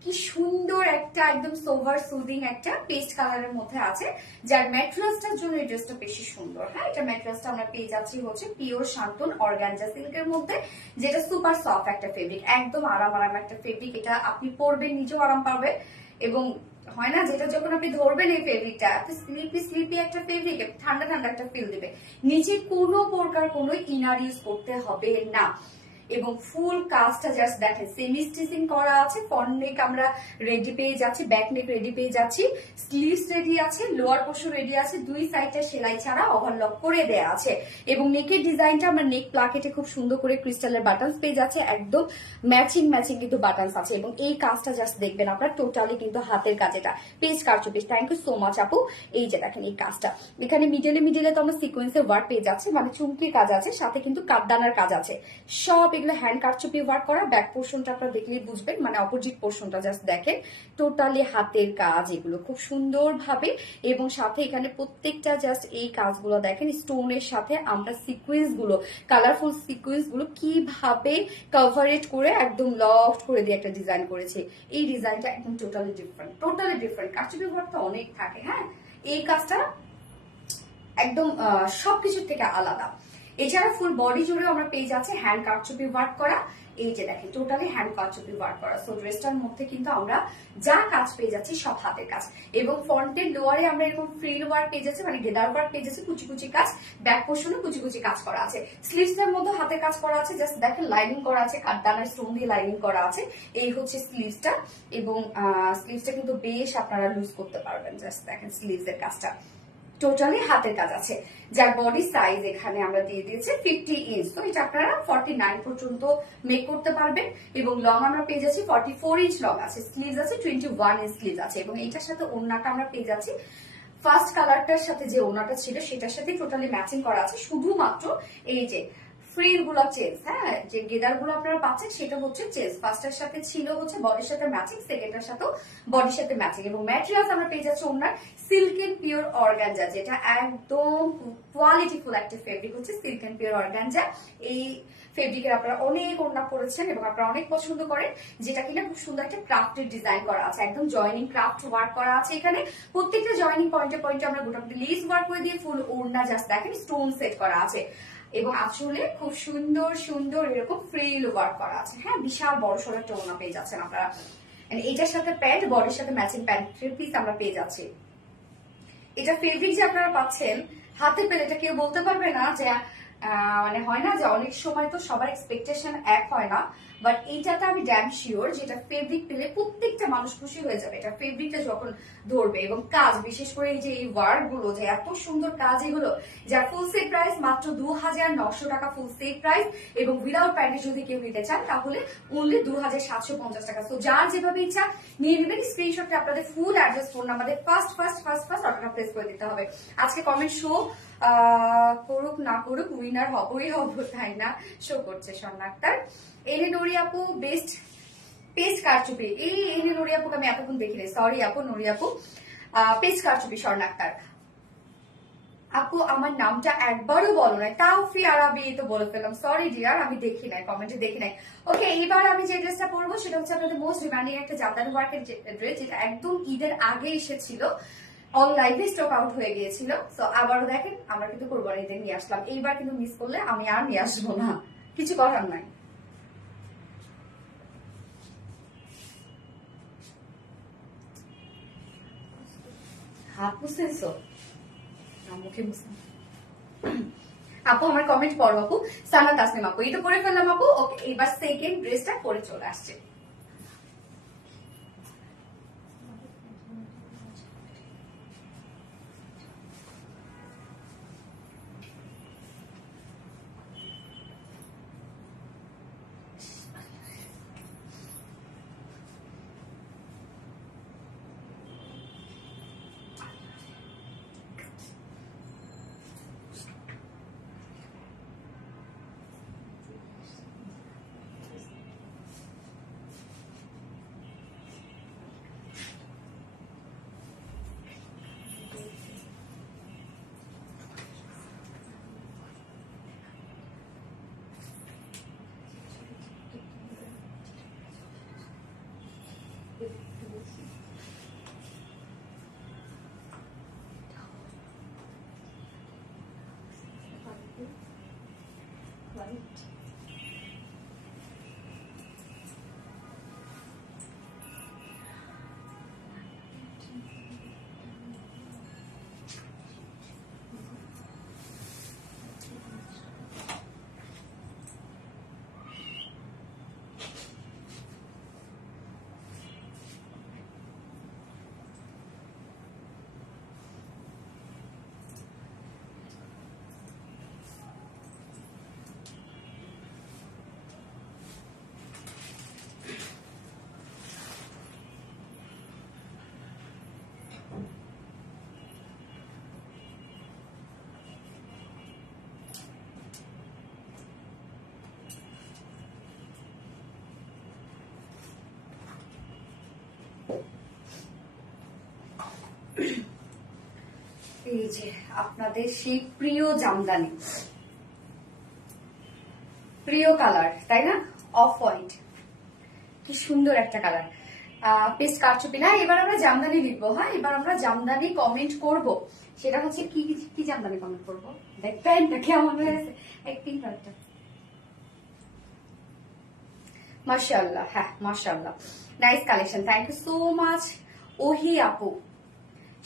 কি সুন্দর একটা একদম সোভার সুদিং একটা পেস্ট কালারের মধ্যে আছে, যার ম্যাটেরিয়ালসটার জন্য এই ড্রেসটা বেশি সুন্দর। হ্যাঁ, এটা ম্যাটেরিয়ালসটা আমরা পেয়ে যাচ্ছি হচ্ছে পিওর শান্তন অর্গানজা সিল্কের মধ্যে, যেটা সুপার সফট একটা ফেব্রিক, একদম আরাম আরাম একটা ফেব্রিক। এটা আপনি পরবেন, নিজেও আরাম পাবে, এবং হয় না যেটা যখন আপনি ধরবেন এই ফেব্রিকটা, স্লিপি স্লিপি একটা ফেব্রিক, ঠান্ডা ঠান্ডা একটা ফিল দিবে। নিচে কোনো প্রকার কোনো ইনার ইউজ করতে হবে না, এবং ফুল কাজটা জাস্ট দেখেন সেমি স্টিচিং করা আছে। ফ্রন্ট নেক আমরা রেডি পেয়ে যাচ্ছি, ব্যাক নেক রেডি পেয়ে যাচ্ছি, স্লিভস রেডি আছে, লোয়ার পোর্শন রেডি আছে, দুই সাইডটা সেলাই ছাড়া ওভারলক করে দেয়া আছে। এবং নেকের ডিজাইনটা আমরা নেক প্লাকেটে খুব সুন্দর করে ক্রিস্টালের বাটনস পেয়ে যাচ্ছে, একদম ম্যাচিং ম্যাচিং কিন্তু বাটনস আছে। এবং এই কাজটা জাস্ট দেখবেন আপনার টোটালি কিন্তু হাতের কাজ, এটা পেজ কারচুপি। থ্যাংক ইউ সো মাচ আপু। এই যে দেখেন এই কাজটা, এখানে মিডলে মিডলে তো আমরা সিকোয়েন্সের ওয়ার্ক পেয়ে যাচ্ছি, মানে চুমকির কাজ আছে, সাথে কিন্তু কাঠদানার কাজ আছে, সব এগুলো হ্যান্ড কারচুপি ওয়ার্ক করা। ব্যাক পোর্শনটা আপনারা দেখলেই বুঝবেন, মানে অপোজিট পোর্শনটা জাস্ট দেখেন, টোটালি হাতের কাজ, এগুলো খুব সুন্দর ভাবে। এবং সাথে এখানে প্রত্যেকটা জাস্ট এই কাজগুলো দেখেন, স্টোনের সাথে আমরা সিকোয়েন্স গুলো, কালারফুল সিকোয়েন্স গুলো কিভাবে কভারেট করে একদম লফট করে দিয়ে একটা ডিজাইন করেছে। এই ডিজাইনটা একদম টোটালি ডিফারেন্ট, টোটালি ডিফারেন্ট। কারচুপি ওয়ার্ক তো অনেক থাকে, হ্যাঁ এই কাজটা একদম সবকিছুর থেকে আলাদা। এছাড়া ফুল বডি জুড়েও আমরা পেয়ে যাচ্ছি হ্যান্ড কারচুপি ওয়ার্ক করা। এই যে দেখেন টোটালি হ্যান্ড কারচুপি ওয়ার্ক করা। সো ড্রেসটার মধ্যে কিন্তু আমরা যা কাজ পেয়ে যাচ্ছি সব হাতের কাজ, এবং ফ্রন্টের লোয়ারে আমরা এরকম ফ্রিল ওয়ার্ক পেয়ে যাচ্ছি, মানে গেদার ওয়ার্ক পেয়ে যাচ্ছি, কুচি কুচি কাজ, ব্যাক পোর্শনে কুচি কুচি কাজ করা আছে, স্লিভস এর মধ্যে হাতের কাজ করা আছে, জাস্ট দেখেন লাইনিং করা আছে, কাঠদানার স্টোন দিয়ে লাইনিং করা আছে। এই হচ্ছে স্লিভসটা, এবং স্লিভসটা কিন্তু বেশ আপনারা লুজ করতে পারবেন। জাস্ট দেখেন স্লিভস এর কাজটা টোটালি হাতের কাজ আছে, যার বডি সাইজ এখানে আমরা দিয়ে দিয়েছি 50 ইঞ্চ। তো এটা আপনারা 49 পর্যন্ত মেক করতে পারবেন। এবং লং আমরা পেয়ে যাচ্ছি 44 ইঞ্চ লং আছে, স্লিভস আছে 21 ইঞ্চ স্লিভস আছে। এবং এইটার সাথে ওড়নাটা আমরা পেয়ে যাচ্ছি ফার্স্ট কালারটার সাথে যে ওড়নাটা ছিল সেটার সাথে টোটালি ম্যাচিং করা আছে। শুধুমাত্র এই যে ফ্রিল গুলো চেঞ্জ, হ্যাঁ, যে গেদার গুলো আপনারা পাচ্ছেন সেটা হচ্ছে চেঞ্জ। ফার্স্টের সাথে ছিল হচ্ছে বডির সাথে ম্যাচিং, সেকেন্ডের সাথেও বডির সাথে ম্যাচিং। এবং ম্যাটেরিয়ালস আমরা পেয়ে যাচ্ছি ওনার সিল্ক এন্ড পিওর অর্গানজা, যেটা একদম কোয়ালিটিফুল একটা ফেব্রিক হচ্ছে সিল্ক এন্ড পিওর অর্গানজা। এই ফেব্রিকের আপনারা অনেক ওড়না পরেছেন এবং আপনারা অনেক পছন্দ করেন, যেটা কিনা খুব সুন্দর একটা ক্রাফটের ডিজাইন করা আছে, একদম জয়নিং ক্রাফট ওয়ার্ক করা আছে এখানে। প্রত্যেকটা জয়নিং পয়েন্টে পয়েন্টে আমরা গোটাগুটি লেস ওয়ার্ক করে দিয়ে ফুল ওড়না জাস্ট দেখেন স্টোন সেট করা আছে। এবং আসলে খুব সুন্দর সুন্দর এরকম ফ্রিল ওয়ার্ক করা আছে, হ্যাঁ, বিশাল বড় সড়ো একটা ওড়না পেয়ে যাচ্ছেন আপনারা। এইটার সাথে প্যান্ট, বডির সাথে ম্যাচিং প্যান্টের পিস আমরা পেয়ে যাচ্ছি। এটা ফেব্রিক যে আপনারা পাচ্ছেন হাতে পেলে এটা কেউ বলতে পারবে না যে মানে হয় না যে অনেক সময় তো সবার এক্সপেকটেশন এক হয় না, বাট এইটাতে আমি ড্যাম শিওর যেটা ফেব্রিক পেলে প্রত্যেকটা মানুষ খুশি হয়ে যাবে এটা ফেব্রিকটা যখন ধরবে। এবং কাজ, বিশেষ করে এই যে এই ওয়ার্ক গুলো, যে এত সুন্দর কাজ এগুলো, যার ফুল সেট প্রাইস মাত্র 2900 টাকা ফুল সেট প্রাইস। এবং উইদাউট প্যান্টে যদি কেউ নিতে চান তাহলে অনলি 2750 টাকা। তো যার যেভাবে ইচ্ছা নিয়ে নেবেন। স্ক্রিনশটে আপনাদের full address, phone number first অর্ডারটা প্লেস করে দিতে হবে। আজকে কমেন্ট শো করুক না করুক উইনার হবই হব, তাই না? শো করছে স্বর্ণা আক্তার। এনে নুরি আপু বেস্ট পেস্ট কারচুপি, এই এনে নুরি আপুকে আমি এতক্ষণ দেখিনি, সরি আপু, নুরি আপু পেস্ট কারচুপি স্বর্ণা আক্তার। আপু আমার নামটা একবারও বলো নাই, তাওফি আরাবি তো বলে ফেললাম, সরি ডিয়ার, আমি দেখি নাই, কমেন্টে দেখি নাই। ওকে, এবার আমি যে ড্রেসটা পরবো সেটা হচ্ছে আপনাদের মোস্ট ডিমান্ডিং একটা জামদানি ওয়ার্কের ড্রেস, যেটা একদম ঈদের আগে এসেছিল, অনলাইনে স্টক আউট হয়ে গিয়েছিল। তো আবারও দেখেন আমরা কিন্তু কোরবানিতে নিয়ে আসলাম, এইবার কিন্তু মিস করলে আমি আর নিয়ে আসবো না, কিছু করার নাই। হাত বুঝতেছো, মুখে বুঝতে আপু আমার কমেন্ট পড়ো আপু। সানা তাসনিম আপু, এটা পরে ফেললাম আপু। ওকে, এবার সেকেন্ড ড্রেসটা পরে চলে আসছে। এই যে আপনাদের সেই প্রিয় জামদানি, প্রিয় কালার, তাই না? অফ হোয়াইট, কি সুন্দর একটা কালার। পেস্ট কারচুপি না, এবার আমরা জামদানি লিখবো। হ্যাঁ, এবার আমরা জামদানি কমেন্ট করব। সেটা হচ্ছে কি কি জামদানি কমেন্ট করবো, দেখবেন কেমন হয়েছে। এক পিঙ্ক কালারটা, মাশাআল্লাহ, হ্যাঁ মাশাআল্লাহ, nice collection, thank you so much Ohi আপু।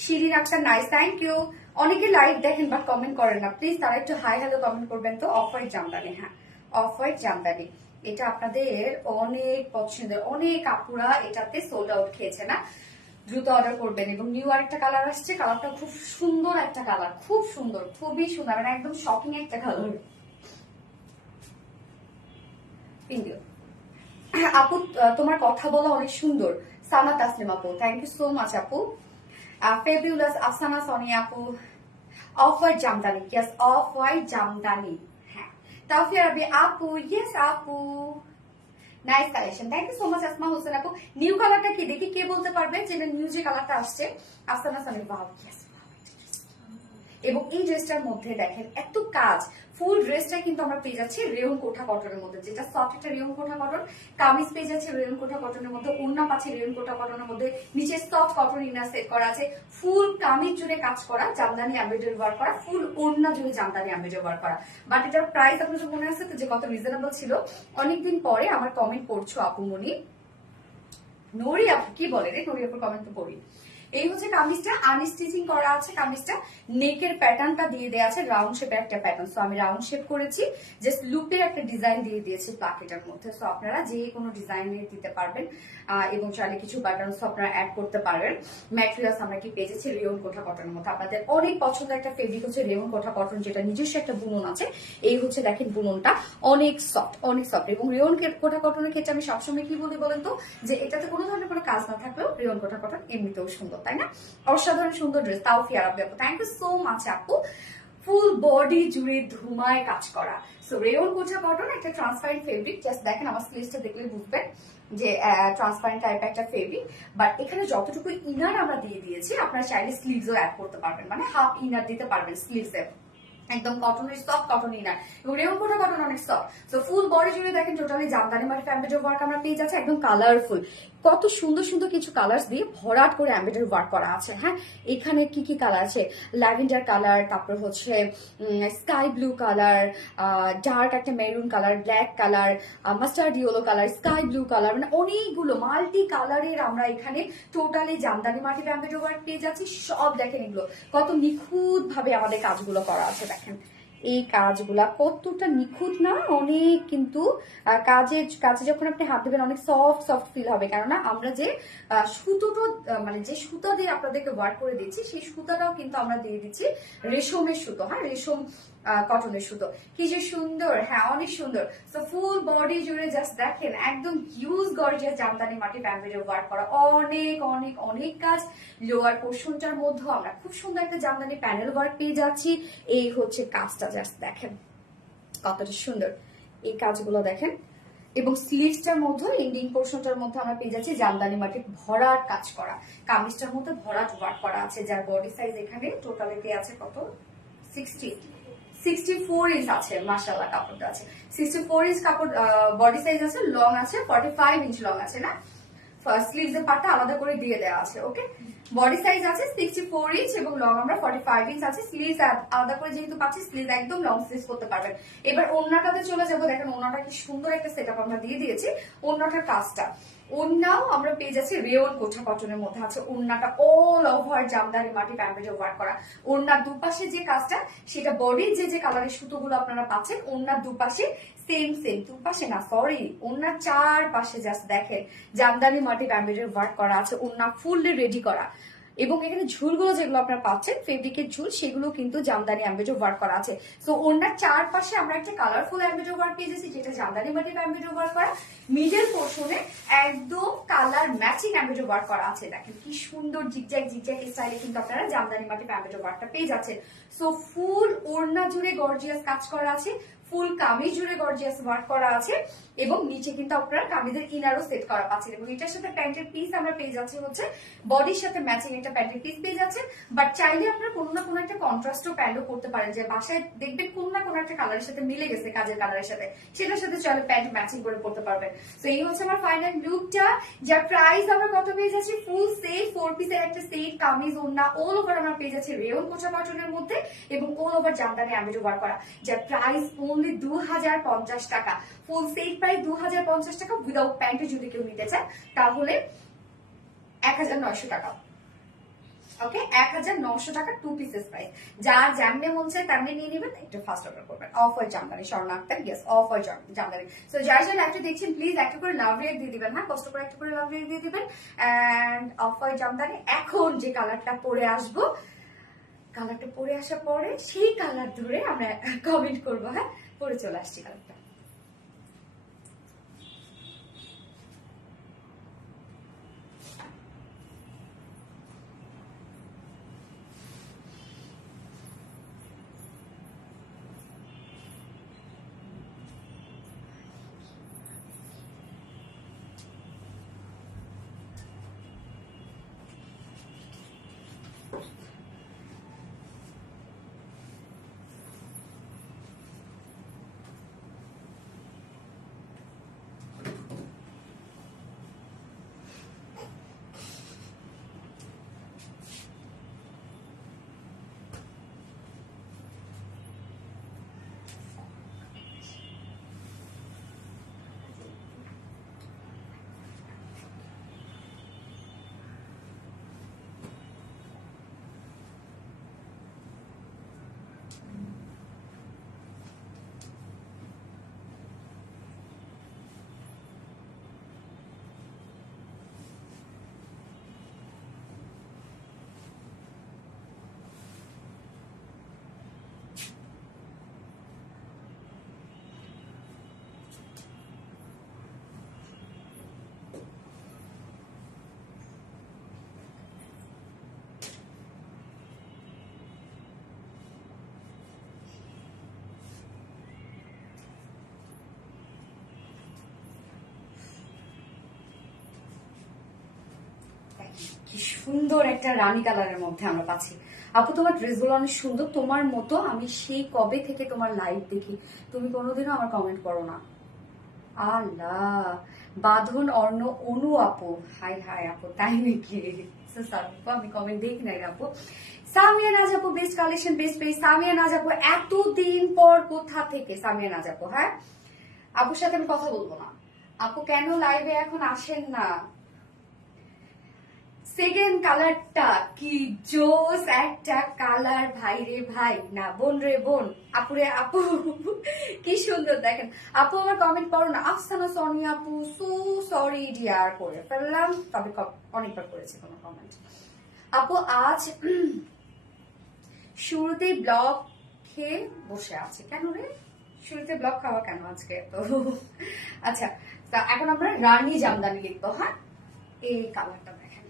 Shirin Akter, nice, thank you. অনেকে লাইভ দেখেন বাট কমেন্ট করেন না, প্লিজ তারা একটু হাই হ্যালো কমেন্ট করবেন তো। অফ হোয়াইট জামদানি, হ্যাঁ অফ হোয়াইট জামদানি, এটা আপনাদের অনেক পছন্দের, অনেক আপুরা এটাতে সোল্ড আউট খেয়েছে না। দ্রুত অর্ডার করবেন। এবং নিউ আরেকটা কালার আসছে, কালারটা খুব সুন্দর একটা কালার, খুব সুন্দর, খুবই সুন্দর, মানে একদম শকিং একটা কালার। আপু তোমার কথা বলা অনেক সুন্দর। সানা তাসলিম আপু, থ্যাংক ইউ সো মাচ আপু। ফেবিউলাস আফসানা সোনিয়া আপু, off white jamdani, yes off white jamdani. হ্যাঁ, তাওফিয়া রাবি আপু, ইয়েস আপু, nice collection, thank you so much Asma Hossain আপু। নিউ কালারটা কি দেখি, কে বলতে পারবে যে নিউ যে কালারটা আসছে? Afsana Sonia, wow, yes. এবং এই ড্রেসটার মধ্যে দেখেন এত কাজ, ফুল ড্রেসটা কিন্তু আমরা পেয়ে যাচ্ছি রেয়ন কোঠা কটনের মধ্যে, যেটা সফট একটা রেয়ন কোঠা কটন। কামিজ পেয়ে যাচ্ছে রেয়ন কোঠা কটনের মধ্যে, ওড়না পাচ্ছে রেয়ন কোঠা কটনের মধ্যে, নিচে সফট কটন ইনার সেট করা আছে, ফুল কামিজ জুড়ে কাজ করা, জামদানি এমব্রয়ডারি ওয়ার্ক করা, ফুল ওড়না জুড়ে জামদানি এমব্রয়ডারি ওয়ার্ক করা। বাট এটার প্রাইস আপনাদের মনে আছে তো যে কত রিজনেবল ছিল? অনেকদিন পরে আমার কমেন্ট পড়ছো আপু মনি, নরি আপু কি বলে রে, নরি আপুর কমেন্ট তো পড়ি। এই হচ্ছে কামিজটা, আনস্টিচিং করা আছে কামিজটা, নেকের প্যাটার্নটা দিয়ে দেওয়া আছে রাউন্ড শেপের একটা প্যাটার্ন। সো আমি রাউন্ড শেপ করেছি, জাস্ট লুপের একটা ডিজাইন দিয়ে দিয়েছি প্লাকেটার মধ্যে। সো আপনারা যে কোনো ডিজাইন দিতে পারবেন এবং চাইলে কিছু প্যাটার্নস আপনারা অ্যাড করতে পারবেন। ম্যাটেরিয়ালস আমরা কি পেয়েছি রেয়ন কোঠা কটনের মধ্যে। আপনাদের অনেক পছন্দের একটা ফেব্রিক হচ্ছে রেয়ন কোঠা কটন, যেটা নিজস্ব একটা বুনন আছে। এই হচ্ছে দেখেন বুননটা অনেক সফট, অনেক সফট। এবং রেয়ন কোঠা কটনের ক্ষেত্রে আমি সবসময় কি বলি বলেন তো, যে এটাতে কোনো ধরনের কোনো কাজ না থাকলেও রেয়ন কোঠা কটন এমনিতেও সুন্দর, তাই না? অসাধারণ সুন্দর ড্রেস। তাওফিয়া রাব্বি আপু, থ্যাংক ইউ সো মাচ আপু। ফুল বডি জুড়ে ধুমায় কাজ করা। সো রেয়ন কোঠা কটন একটা ট্রান্সপারেন্ট ফেব্রিক, জাস্ট দেখেন আমার স্লিভসটা দেখলে বুঝবেন যে ট্রান্সপারেন্ট টাইপ একটা ফেব্রিক। বাট এখানে যতটুকু ইনার আমরা দিয়ে দিয়েছি, আপনারা চাইলে স্লিভসও অ্যাড করতে পারবেন, মানে হাফ ইনার দিতে পারবেন স্লিভসে। একদম কটনের সফট কটন ইনার, এবং রেয়ন কোঠা কটন অনেক সফট। সো ফুল বডি জুড়ে দেখেন টোটালি জামদানি মাটি এমব্রয়ডারি ওয়ার্ক আমরা পেয়ে যাচ্ছি, একদম কালারফুল, কত সুন্দর সুন্দর কিছু কালার দিয়ে ভরাট করে এমব্রয়ডারি ওয়ার্ক করা আছে। হ্যাঁ, এখানে কি কি কালার আছে? ল্যাভেন্ডার কালার, তারপর হচ্ছে স্কাই ব্লু কালার, ডার্ক একটা maroon colour, black colour, mustard yellow colour, sky blue colour, মানে অনেকগুলো মাল্টি কালারের আমরা এখানে টোটালি জামদানি মাটির এমব্রয়ডারি ওয়ার্ক পেয়ে যাচ্ছি। সব দেখেন এগুলো কত নিখুঁত ভাবে আমাদের কাজগুলো করা আছে। দেখেন এই কাজগুলা কতটা নিখুঁত না, অনেক কিন্তু কাজে যখন আপনি হাত দেবেন অনেক সফট সফট ফিল হবে। কেননা আমরা যে সুতোটা মানে যে সুতা দিয়ে আপনাদেরকে ওয়ার্ক করে দিচ্ছি, সেই সুতাটাও কিন্তু আমরা দিয়ে দিচ্ছি রেশমের সুতো। হ্যাঁ, রেশম কটনের সুতো, কি যে সুন্দর। হ্যাঁ, অনেক সুন্দর। সো ফুল বডি জুড়ে জাস্ট দেখেন একদম হিউজ গর্জিয়াস জামদানি মাটি এমব্রয়ডারি ওয়ার্ক করা, অনেক অনেক অনেক কাজ। লোয়ার পোর্শনটার মধ্যেও আমরা খুব সুন্দর একটা জামদানি প্যানেল ওয়ার্ক পেয়ে যাচ্ছি। এই হচ্ছে কাজটা, জাস্ট দেখেন কতটা সুন্দর এই কাজগুলো দেখেন। এবং স্লিভসটার মধ্যে এন্ডিং পোর্শনটার মধ্যে আমরা পেয়ে যাচ্ছি জামদানি মাটির ভরাট কাজ করা, কামিজটার মধ্যে ভরাট ওয়ার্ক করা আছে, যার বডি সাইজ এখানে টোটালিতে আছে কত 64 ইঞ্চ আছে। মাশাআল্লাহ, কাপড়টা আছে 64 ইঞ্চ কাপড়, বডি সাইজ আছে, লং আছে 45 ইঞ্চ লং আছে না, স্লিভস এর পার্টটা আলাদা করে দিয়ে দেওয়া আছে। ওকে, বডি সাইজ আছে 64 ইঞ্চ এবং লং আমরা 45 ইঞ্চ আছে। স্লিভস আলাদা করে যেহেতু পাচ্ছি, স্লিভ একদম লং স্লিভস করতে পারবেন। এবার ওড়নাটাতে চলে যাবো। দেখেন ওড়নাটা কি সুন্দর একটা সেটআপ আমরা দিয়ে দিয়েছি। ওড়নাটার কাজটা, ওড়নাও আমরা পেয়ে যাচ্ছি রেয়ন কোঠা কটনের মধ্যে আছে। ওড়নাটা অল ওভার জামদানি মাটি এমব্রয়ডারি ওয়ার্ক করা। ওড়নার দুপাশে যে কাজটা, সেটা বডির যে কালারের সুতোগুলো আপনারা পাচ্ছেন, ওড়নার দুপাশে সেম সেম, দুপাশে না সরি, ওড়নার চারপাশে জাস্ট দেখেন জামদানি মাটি এমব্রয়ডারি ওয়ার্ক করা আছে। ওড়না ফুললি রেডি করা, এবং এখানে ঝুলগুলো যেগুলো আপনারা পাচ্ছেন ফেব্রিকের ঝুল, সেগুলো কিন্তু জামদানি এমব্রয়ডারি ওয়ার্ক করা আছে। সো ওড়নার চারপাশে আমরা একটা কালারফুল এমব্রয়ডারি ওয়ার্ক পেয়ে যাচ্ছি, যেটা জামদানি মাটির এমব্রয়ডারি ওয়ার্ক করা। মিডল পোর্শনে একদম কালার ম্যাচিং এমব্রয়ডারি ওয়ার্ক করা আছে। দেখেন কি সুন্দর জিগজ্যাগ জিগজ্যাগ স্টাইলে কিন্তু আপনারা জামদানি মাটির এমব্রয়ডারি ওয়ার্কটা পেয়ে যাচ্ছেন। সো ফুল ওড়না জুড়ে গর্জিয়াস কাজ করা আছে, ফুল কামিজ জুড়ে গর্জিয়াস ওয়ার্ক করা আছে, এবং নিচে কিন্তু আপনারা কামিজের ইনারও সেট করা পাচ্ছেন। এবং এটার সাথে প্যান্টের পিস আমরা পেয়ে যাচ্ছি হচ্ছে বডির সাথে ম্যাচিং একটা প্যান্টের পিস পেয়ে যাচ্ছেন। বাট চাইলে আপনারা কোনো না কোনো একটা কন্ট্রাস্টও প্যান্টও করতে পারেন, যে বাসায় দেখবেন কোনো না কোনো একটা কালারের সাথে মিলে গেছে কাজের কালারের সাথে, সেটার সাথে চাইলে প্যান্ট ম্যাচিং করে পড়তে পারবেন। তো এই হচ্ছে আমার ফাইনাল লুকটা, যার প্রাইস আমরা কত পেয়ে যাচ্ছি, ফুল সেট 4 পিসের একটা সেট কামিজ ওড়না অল ওভার আমরা পেয়ে যাচ্ছি রেয়ন কোঠা কটনের মধ্যে, এবং all over Jamdani embroidery work করা, যার প্রাইস অনলি 2050 টাকা। ফুল সেট প্রাইস 2050 টাকা। উইদাউট প্যান্টে যদি কেউ নিতে চান তাহলে 1900 টাকা। ওকে 1900 টাকা 2 পিসেস প্রাইস। যার যেমনে মন চায় তেমনি নিয়ে নেবেন, একটু ফাস্ট অর্ডার করবেন। Off white jamdani Swarna Akter, yes off white jamdani. So যারা যারা লাইভটা দেখছেন প্লিজ একটা করে লাভ রেট দিয়ে দিবেন, হ্যাঁ কষ্ট করে একটা করে লাভ রেট দিয়ে দিবেন। এন্ড অফ হোয়াইট জামদানি এখন যে কালারটা পরে আসবো, কালারটা পরে আসার পরে সেই কালার ধরে আমরা কমেন্ট করবো, হ্যাঁ পরে চলে আসছি কালারটা। কি সুন্দর একটা রানী কালারের মধ্যে আমরা পাচ্ছি। আপু তোমার ড্রেসগুলো অনেক সুন্দর, তোমার মতো আমি সেই কবে থেকে তোমার লাইভ দেখি, তুমি কোনোদিনও আমার কমেন্ট করো না। আল্লাহ, বাঁধন অর্ণ অনু আপু, হাই হাই আপু, তাই নাকি? আমি কমেন্ট দেখি নাই আপু। সামিয়া নাজ আপু, best collection best page. Samia Naz আপু এতদিন পর কোথা থেকে? সামিয়া নাজ আপু, হ্যাঁ আপুর সাথে আমি কথা বলবো না। আপু কেন লাইভে এখন আসেন না? সেকেন্ড কালারটা কি জোস একটা কালার, ভাই রে ভাই, না বোন রে বোন, আপুরে আপু কি সুন্দর দেখেন। আপু আমার কমেন্ট করো না। আফসানা সোনিয়া আপু, সো সরি ডিয়ার করে ফেললাম, তবে অনেকবার করেছি কোনো কমেন্ট। আপু আজ শুরুতেই ব্লগ খেয়ে বসে আছে, কেন রে? শুরুতে ব্লগ খাওয়া কেন আজকে? তো আচ্ছা, তা এখন আমরা রানী জামদানি লিখবো, হ্যাঁ এই কালারটা দেখেন,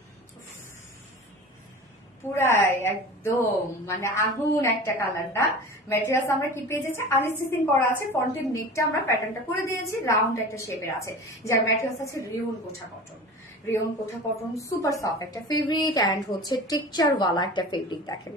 পুরাই একদম মানে আগুন একটা কালারটা। ম্যাটেরিয়ালস আমরা কি পেয়ে যাচ্ছি, আনস্টিচিং করা আছে, ফ্রন্টের নেকটা আমরা প্যাটার্নটা করে দিয়েছি, রাউন্ড একটা শেপের আছে, যার ম্যাটেরিয়ালস আছে রিয়ন কোঠা কটন। রিয়ন কোঠা কটন সুপার সফট একটা ফেব্রিক, অ্যান্ড হচ্ছে টেক্সচার ওয়ালা একটা ফেব্রিক। দেখেন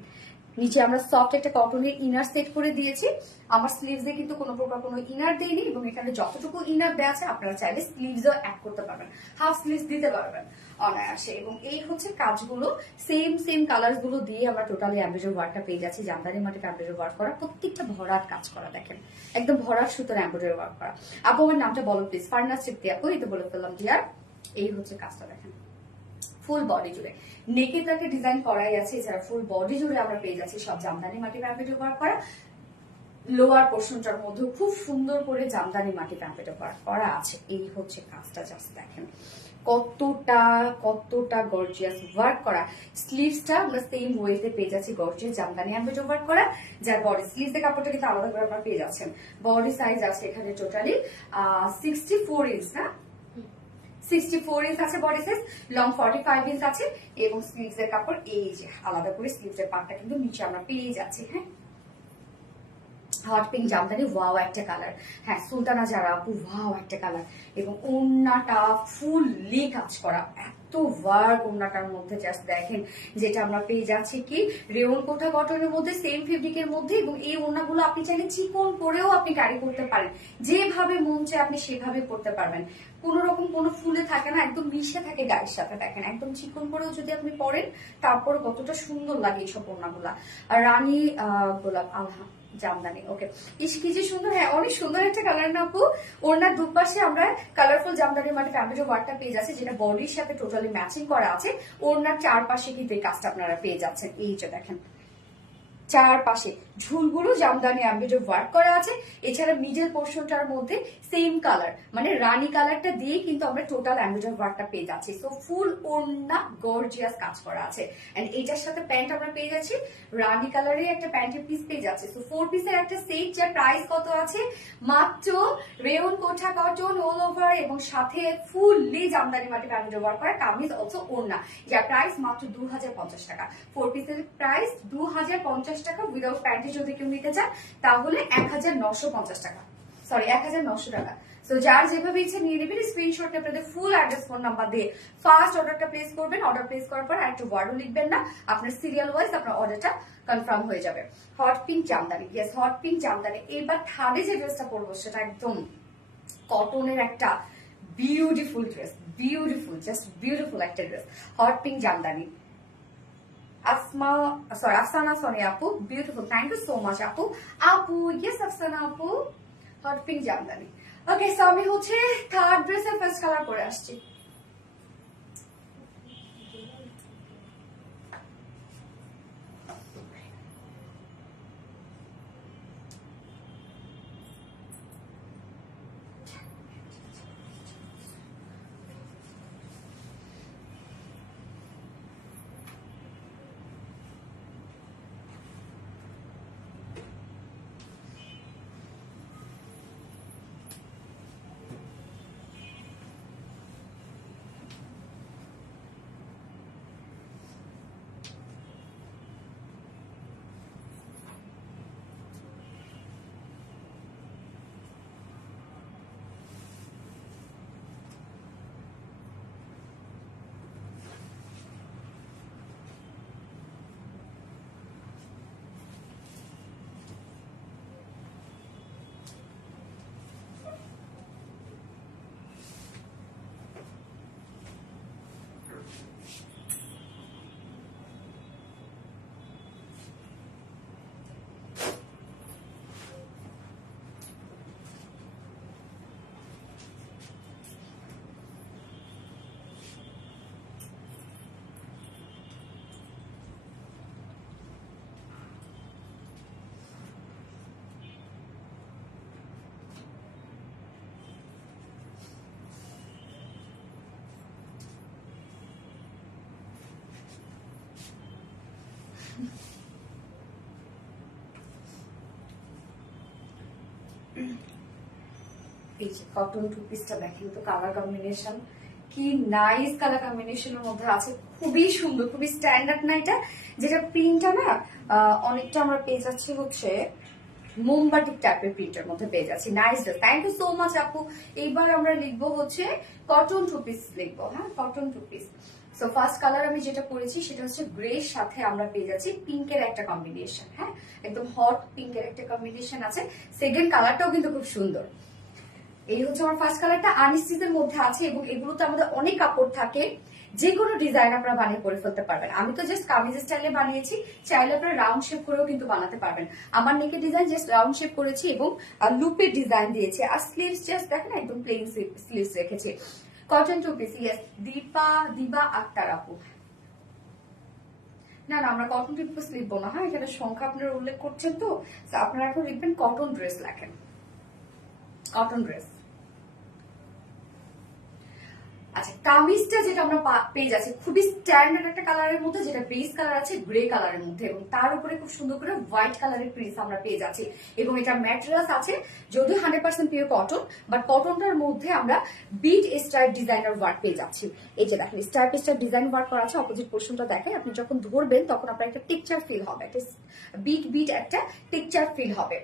নিচে আমরা সফট একটা কটনের ইনার সেট করে দিয়েছি। আমার স্লিভস এ কিন্তু কোনো প্রকার কোনো ইনার দেয়নি, এবং এখানে যতটুকু ইনার দেওয়া আছে আপনারা চাইলে স্লিভসও অ্যাড করতে পারবেন, হাফ স্লিভস দিতে পারবেন অনায়াসে। এবং এই হচ্ছে কাজগুলো, সেম কালার গুলো দিয়ে আমরা টোটালি এমব্রয়ডারি ওয়ার্কটা পেয়ে যাচ্ছি। জামদানি মাটিতে এমব্রয়ডারি ওয়ার্ক করা, প্রত্যেকটা ভরাট কাজ করা, দেখেন একদম ভরাট সুতোর এমব্রয়ডারি ওয়ার্ক করা। আপু আমার নামটা বলো প্লিজ। ফারনাস চিপ্তি আপু, এই তো বলে ফেললাম ডিয়ার। এই হচ্ছে কাজটা দেখেন ফুল বডি জুড়ে, নেকে তাকে ডিজাইন করাই আছে, এছাড়া ফুল বডি জুড়ে আমরা পেয়ে যাচ্ছি সব জামদানি মাটি এমব্রয়ডারি ওয়ার্ক করা। লোয়ার পোর্শনটার মধ্যে খুব সুন্দর করে জামদানি মাটি এমব্রয়ডারি ওয়ার্ক করা আছে। এই হচ্ছে কাজটা, জাস্ট দেখেন কতটা গর্জিয়াস ওয়ার্ক করা। স্লিভসটা আমরা সেম ওয়েতে পেয়ে যাচ্ছি গর্জিয়াস জামদানি এমব্রয়ডারি ওয়ার্ক করা, যার বডি স্লিভস এর কাপড়টা কিন্তু আলাদা করে আপনারা পেয়ে যাচ্ছেন। বডি সাইজ আছে এখানে টোটালি 64 ইঞ্চ, না 64 ইঞ্চ আছে বডি সাইজ, লং 45 ইঞ্চ আছে, এবং স্লিভস এর কাপড় এই যে আলাদা করে স্লিভস এর পার্টটা কিন্তু নিচে আমরা পেয়ে যাচ্ছি। হ্যাঁ হট পিঙ্ক জামদানি, ওয়াও একটা কালার। হ্যাঁ সুলতানা যারা আপু, ওয়াও একটা কালার, এবং ওন্নাটা ফুললি কাজ করা, এত ওয়ার্ক ওন্নাটার মধ্যে, জাস্ট দেখেন যেটা আমরা পেয়ে যাচ্ছি কি রেওন কোঠা কটনের মধ্যে, সেম ফেব্রিকের মধ্যে। এবং এই ওন্নাগুলো আপনি চাইলে চিকন করেও আপনি ক্যারি করতে পারেন, যেভাবে মন চায় আপনি সেভাবে করতে পারবেন। কোন রকম কোনো ফুলে থাকে না, একদম মিশে থাকে গায়ের সাথে। দেখেন একদম চিকন করেও যদি আপনি পরেন, তারপর কতটা সুন্দর লাগে এইসব ওন্নাগুলা। আর রানী গোলাপ, আলহা জামদানি। ওকে, ইস কি যে সুন্দর, হ্যাঁ অনেক সুন্দর একটা কালার না আপু। ওনার দুপাশে আমরা কালারফুল জামদানির মানে ফ্যাব্রিক ওয়ার্কটা পেয়ে যাচ্ছে, যেটা বডির সাথে টোটালি ম্যাচিং করা আছে। ওনার চারপাশে কিন্তু এই কাজটা আপনারা পেয়ে যাচ্ছেন। এই যে দেখেন চারপাশে ঝুলগুলো জামদানি এমব্রয়ডারি ওয়ার্ক করা আছে। এছাড়া মিডল পোর্শনটার মধ্যে সেম কালার মানে রানী কালারটা দিয়ে কিন্তু আমরা টোটাল এমব্রয়ডারি ওয়ার্কটা পেয়ে যাচ্ছি। সো ফুল ওড়না গর্জিয়াস কাজ করা আছে। এন্ড এটার সাথে প্যান্ট আমরা পেয়ে যাচ্ছি রানী কালারের একটা প্যান্টের পিস পেয়ে যাচ্ছে। সো 4 পিসের একটা সেট, যার প্রাইস কত আছে মাত্র রেয়ন কোঠা কটন অল ওভার, এবং সাথে ফুললি জামদানি মাটি এমব্রয়ডারি ওয়ার্ক করা কামিজ অলসো ওড়না, যার প্রাইস মাত্র 2050 টাকা। 4 পিসের প্রাইস 2050 টাকা। উইদাউট প্যান্টে যদি কেউ নিতে চান তাহলে 1950 টাকা, সরি 1900 টাকা। সো যার যেভাবে ইচ্ছে নিয়ে নেবেন, স্ক্রিনশট আপনাদের ফুল অ্যাড্রেস ফোন নাম্বার দিয়ে ফার্স্ট অর্ডারটা প্লেস করবেন। অর্ডার প্লেস করার পর একটা ওয়ার্ডও লিখবেন না, আপনার সিরিয়াল ওয়াইজ আপনার অর্ডারটা কনফার্ম হয়ে যাবে। Hot pink jamdani, yes hot pink jamdani. এবার থার্ডে যে ড্রেসটা পরবো সেটা একদম কটনের একটা beautiful dress, beautiful just beautiful একটা dress, hot pink jamdani. Afsana Sonia Apu, beautiful. Thank you so much, Apu. Apu, yes, Afsana Apu. Hot pink jamdani. Okay, so আমি হচ্ছে থার্ড ড্রেসের ফার্স্ট কালার পরে আসছি। এই যে কটন টু পিসটা দেখেন তো, কালার কম্বিনেশন কি নাইস কালার কম্বিনেশনের মধ্যে আছে, খুবই সুন্দর, খুবই স্ট্যান্ডার্ড না এটা। যেটা প্রিন্টটা না অনেকটা আমরা পেয়ে যাচ্ছি হচ্ছে মোমবাটিক টাইপের প্রিন্টের মধ্যে পেয়ে যাচ্ছি। Nice dress, thank you so much আপু। এইবার আমরা লিখবো হচ্ছে কটন টু পিস লিখবো, হ্যাঁ cotton two piece. So first colour আমি যেটা পরেছি সেটা হচ্ছে গ্রে সাথে আমরা পেয়ে যাচ্ছি পিঙ্কের একটা কম্বিনেশন, হ্যাঁ একদম হট পিঙ্কের একটা কম্বিনেশন আছে। সেকেন্ড কালারটাও কিন্তু খুব সুন্দর। এই হচ্ছে আমার ফার্স্ট কালারটা, আনস্টিচের মধ্যে আছে এবং এগুলোতে আমাদের অনেক কাপড় থাকে, যে কোনো ডিজাইন আপনারা বানিয়ে করে ফেলতে পারবেন। আমি তো জাস্ট কামিজ স্টাইলে বানিয়েছি, চাইলে আপনারা রাউন্ড শেপ করেও কিন্তু বানাতে পারবেন। আমার নেকের ডিজাইন জাস্ট রাউন্ড শেপ করেছি এবং লুপের ডিজাইন দিয়েছি, আর স্লিভস জাস্ট দেখেন একদম প্লেন স্লিভস রেখেছি। কটন টু পিস, ইয়েস দিবা আক্তার আপু। না না, আমরা কটন টু পিস লিখবো না, হ্যাঁ এখানে সংখ্যা আপনারা উল্লেখ করছেন তো, আপনারা এখন লিখবেন কটন ড্রেস লেখেন, কটন ড্রেস। আচ্ছা কামিজটা যেটা আমরা পেয়ে যাচ্ছি খুবই স্ট্যান্ডার্ড একটা কালারের মধ্যে, যেটা বেস কালার আছে গ্রে কালারের মধ্যে, এবং তার উপরে খুব সুন্দর করে হোয়াইট কালারের প্রিন্স আমরা পেয়ে যাচ্ছি। এবং এটা ম্যাটেরিয়ালস আছে যদিও 100% পিওর কটন, বাট কটনটার মধ্যে আমরা বিট স্টাইল ডিজাইনার ওয়ার্ক পেয়ে যাচ্ছি। এই যে দেখেন স্টার ডিজাইন ওয়ার্ক করা আছে, অপোজিট পোর্শনটা দেখেন, আপনি যখন ধরবেন তখন আপনার একটা টেক্সচার ফিল হবে, একটা বিট একটা টেক্সচার ফিল হবে।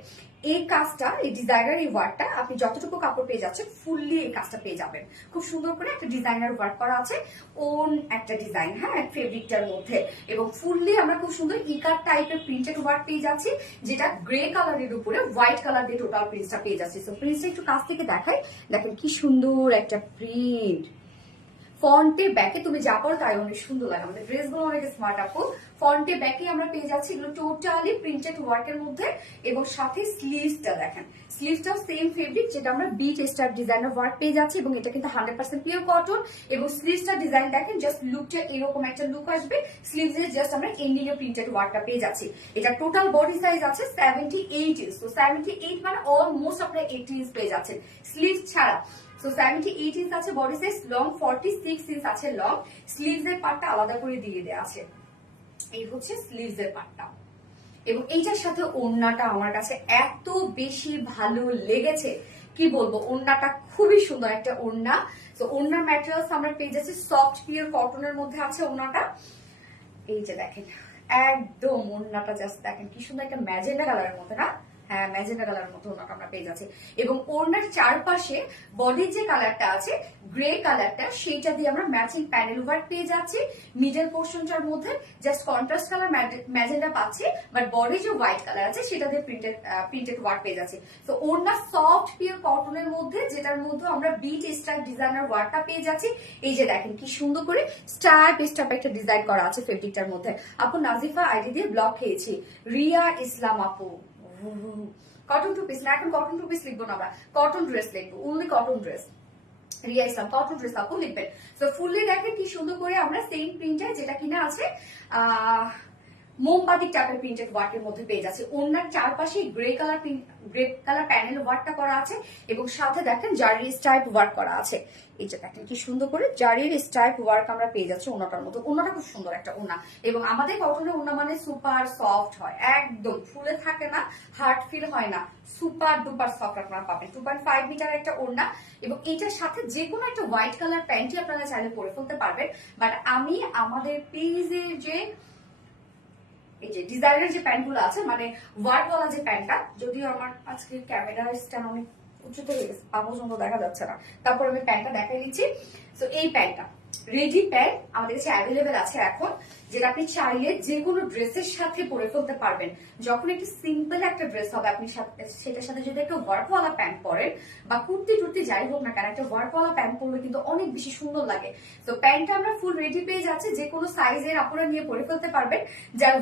এই কাজটা, এই ডিজাইনার এই ওয়ার্কটা আপনি যতটুকু কাপড় পেয়ে যাচ্ছেন ফুললি এই কাজটা পেয়ে যাবেন। খুব সুন্দর করে একটা ডিজাইনার ওয়ার্ক করা আছে, ওন একটা ডিজাইন, হ্যাঁ ফেব্রিকটার মধ্যে, এবং ফুললি আমরা খুব সুন্দর ইকার টাইপের প্রিন্টেড ওয়ার্ক পেয়ে যাচ্ছি, যেটা গ্রে কালারের উপরে হোয়াইট কালার দিয়ে টোটাল প্রিন্টটা পেয়ে যাচ্ছি। সো প্রিন্টটা একটু কাছ থেকে দেখাই, দেখেন কি সুন্দর একটা প্রিন্ট, ফ্রন্টে ব্যাকে তুমি যা পড়ো তাই অনেক সুন্দর লাগে, আমাদের ড্রেসগুলো অনেক স্মার্ট আপু। ফ্রন্টে ব্যাকে আমরা পেয়ে যাচ্ছি এগুলো টোটালি প্রিন্টেড ওয়ার্কের মধ্যে, এবং সাথে স্লিভসটা দেখেন, স্লিভসটাও সেম ফেব্রিক যেটা আমরা বিট স্টার ডিজাইনের ওয়ার্ক পেয়ে যাচ্ছি, এবং এটা কিন্তু 100% পিওর কটন। এবং স্লিভসটা ডিজাইন দেখেন, জাস্ট লুকটা এরকম একটা লুক আসবে, স্লিভসে জাস্ট আমরা এন্ডিং এ প্রিন্টেড ওয়ার্কটা পেয়ে যাচ্ছি। এটা টোটাল বডি সাইজ আছে 78 ইঞ্চ, তো 78 মানে অলমোস্ট আপনারা 80 ইঞ্চ পেয়ে যাচ্ছেন স্লিভস ছাড়া। সো 78 ইঞ্চ আছে বডি সাইজ, লং 46 ইঞ্চ আছে লং। স্লিভস এর পার্টটা আলাদা করে দিয়ে দেওয়া আছে, এই হচ্ছে স্লিভস এর পার্টটা। এবং এইটার সাথে ওড়নাটা আমার কাছে এত বেশি ভালো লেগেছে, কি বলবো, ওড়নাটা খুবই সুন্দর একটা ওড়না। তো ওড়নার ম্যাটেরিয়ালস আমরা পেয়ে যাচ্ছি সফট পিওর কটনের মধ্যে আছে ওড়নাটা। এই যে দেখেন একদম ওড়নাটা জাস্ট দেখেন কি সুন্দর একটা ম্যাজেন্ডা কালারের মধ্যে না, হ্যাঁ ম্যাজেন্ডা কালারের মতো ওড়নাটা আমরা পেয়ে যাচ্ছি। এবং ওড়নার চারপাশে বডির যে কালারটা আছে গ্রে কালারটা, সেইটা দিয়ে আমরা ম্যাচিং প্যানেল ওয়ার্ক পেয়ে যাচ্ছি। মিডল পোর্শনটার মধ্যে জাস্ট কন্ট্রাস্ট কালার ম্যাজেন্ডা পাচ্ছি, বাট বডি যে হোয়াইট কালার আছে সেটা দিয়ে প্রিন্টেড ওয়ার্ক পেয়ে যাচ্ছি। তো ওড়না সফট পিওর কটনের মধ্যে, যেটার মধ্যে আমরা বিট স্টাইল ডিজাইনার ওয়ার্কটা পেয়ে যাচ্ছি। এই যে দেখেন কি সুন্দর করে স্টাইপ একটা ডিজাইন করা আছে ফেব্রিকটার মধ্যে। আপু নাজিফা আইডি দিয়ে ব্লক খেয়েছি, রিয়া ইসলাম আপু। কটন টু পিস না, এখন কটন টু পিস লিখবো না, আমরা কটন ড্রেস লিখবো, only cotton dress. Riya Islam cotton dress আপু লিখবেন। তো ফুললি দেখেন কি সুন্দর করে আমরা সেম প্রিন্টার যেটা কিনা আছে মোমবাতি টাইপের প্রিন্টেড ওয়ার্কের মধ্যে পেয়ে যাচ্ছে। ওনার চারপাশে গ্রে কালার প্যানেল ওয়ার্কটা করা আছে, এবং সাথে দেখেন জারির স্টাইপ ওয়ার্ক করা আছে। এই যে দেখেন কি সুন্দর করে জারির স্টাইপ ওয়ার্ক আমরা পেয়ে যাচ্ছি ওনাটার মধ্যে। ওনাটা খুব সুন্দর একটা ওনা, এবং আমাদের কটনের ওনা মানে সুপার সফট হয়, একদম ফুলে থাকে না, হার্ড ফিল হয় না, সুপার ডুপার সফট আপনারা পাবেন। 2.5 মিটার একটা ওড়না, এবং এইটার সাথে যে কোনো একটা হোয়াইট কালার প্যান্টই আপনারা চাইলে পরে ফেলতে পারবেন। বাট আমি আমাদের পেজের যে এই যে ডিজাইনের যে প্যান্টগুলো আছে, মানে ওয়ার্কওয়ালা যে প্যান্টটা, যদিও আমার আজকে ক্যামেরার স্ট্যান্ড অনেক উঁচুতে হয়ে গেছে, পা পর্যন্ত দেখা যাচ্ছে না, তারপর আমি প্যান্টটা দেখাই দিচ্ছি। তো এই প্যান্টটা রেডি প্যান্ট আমাদের কাছে অ্যাভেলেবেল আছে এখন, যেটা আপনি চাইলে যে কোনো ড্রেসের সাথে পরে ফেলতে পারবেন। যখন একটু সিম্পল একটা ড্রেস হবে, আপনি সেটার সাথে যদি একটা ওয়ার্কওয়ালা প্যান্ট পরেন, বা কুর্তি টুর্তি যাই হোক না কেন, একটা ওয়ার্কওয়ালা প্যান্ট পরলে কিন্তু অনেক বেশি সুন্দর লাগে। তো প্যান্টটা আমরা ফুল রেডি পেয়ে যাচ্ছে, যে কোনো সাইজের আপনারা নিয়ে পরে ফেলতে পারবেন, যার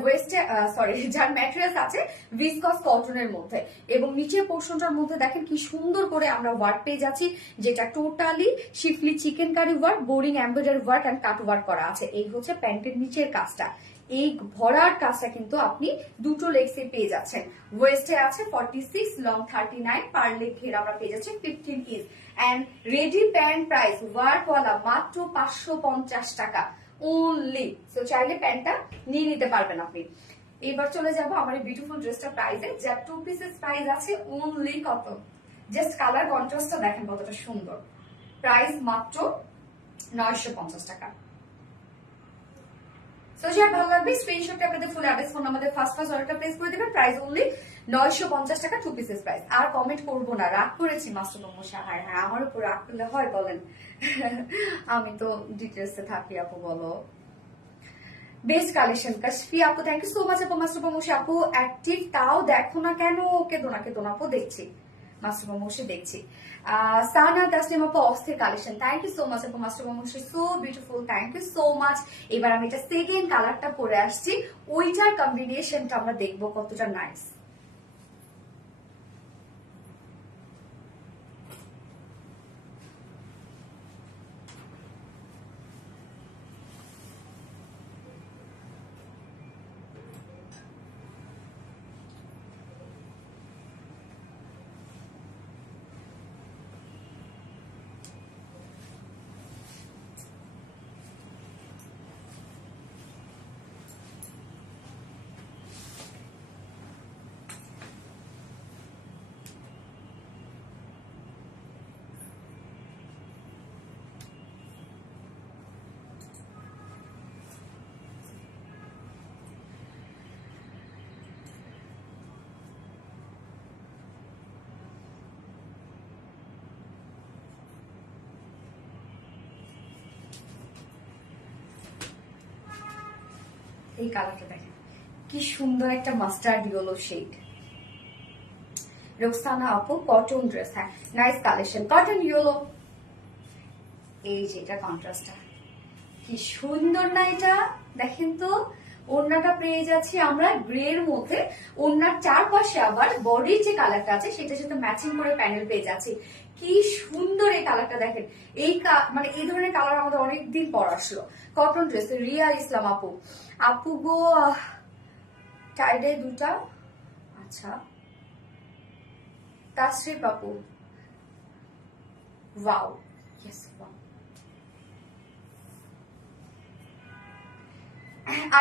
যার ম্যাটেরিয়ালস আছে ভিসকস কটনের মধ্যে। এবং নিচের পোর্শনটার মধ্যে দেখেন কি সুন্দর করে আমরা ওয়ার্ক পেয়ে যাচ্ছি, যেটা totally schiffli chikankari work, boring embroidery work and cut work করা আছে। এই হচ্ছে প্যান্টের নিচের কাজটা, এই ভরার কাজটা কিন্তু আপনি দুটো লেগসে পেয়ে যাচ্ছেন। ওয়েস্টে আছে 46, লং 39, পার লেগ ঘের আমরা পেয়ে যাচ্ছি 15 inch. And ready pant price ওয়ার্কওয়ালা মাত্র 550 টাকা অনলি। সো চাইলে প্যান্টটা নিয়ে নিতে পারবেন আপনি। এবার চলে যাব আমার এই বিউটিফুল ড্রেসটা প্রাইসে, যার 2 পিসেস প্রাইস আছে অনলি কত, জাস্ট কালার কন্ট্রাস্টটা দেখেন কতটা সুন্দর। প্রাইস মাত্র 950 টাকা। সো যার ভালো লাগবে স্ক্রিনশটটা আপনাদের ফুল অ্যাড্রেস ফোন আমাদের ফার্স্ট অর্ডারটা প্লেস করে দিবেন। প্রাইস অনলি 950 টাকা, 2 পিসেস প্রাইস। আর কমেন্ট করবো না, রাগ করেছি মাসুদ মশা, হ্যাঁ হ্যাঁ আমার উপর রাগ করলে হয় বলেন? আমি তো ডিটেলসে থাকি আপু, বলো। বেস্ট কালেকশন কাশফি আপু, থ্যাংক ইউ সো মাচ আপু। মাসুদ মশা আপু অ্যাক্টিভ, তাও দেখো না কেন, কেদো না আপু, দেখছি মাসুদ মশা দেখছি। সানা তাসলিম আপু অস্থির collection, thank you so much আপু। মাসুদ মশা so beautiful, thank you so much. এবার আমি এটা সেকেন্ড কালারটা পরে আসছি, ওইটার কম্বিনেশনটা আমরা দেখবো কতটা নাইস। এই কালারটা দেখেন কি সুন্দর একটা মাস্টার্ড ইয়েলো শেড। রোকসানা আপু কটন ড্রেস, হ্যাঁ নাইস কালেকশন, কটন ইয়েলো। এই যে এটা কন্ট্রাস্টটা কি সুন্দর না এটা, দেখেন তো। ওড়নাটা পেয়ে যাচ্ছি আমরা গ্রের মধ্যে, ওড়নার চারপাশে আবার বডির যে কালারটা আছে সেটার সাথে ম্যাচিং করে প্যানেল পেয়ে যাচ্ছি। কি সুন্দর এই কালারটা দেখেন। এই মানে এই ধরনের কালার আমাদের অনেকদিন পর আসলো। কটন ড্রেস, রিয়া ইসলাম আপু। আপু গো, টাইডে দুটা, আচ্ছা। তাসরিফ আপু, ওয়াও, ইয়েস ওয়াও।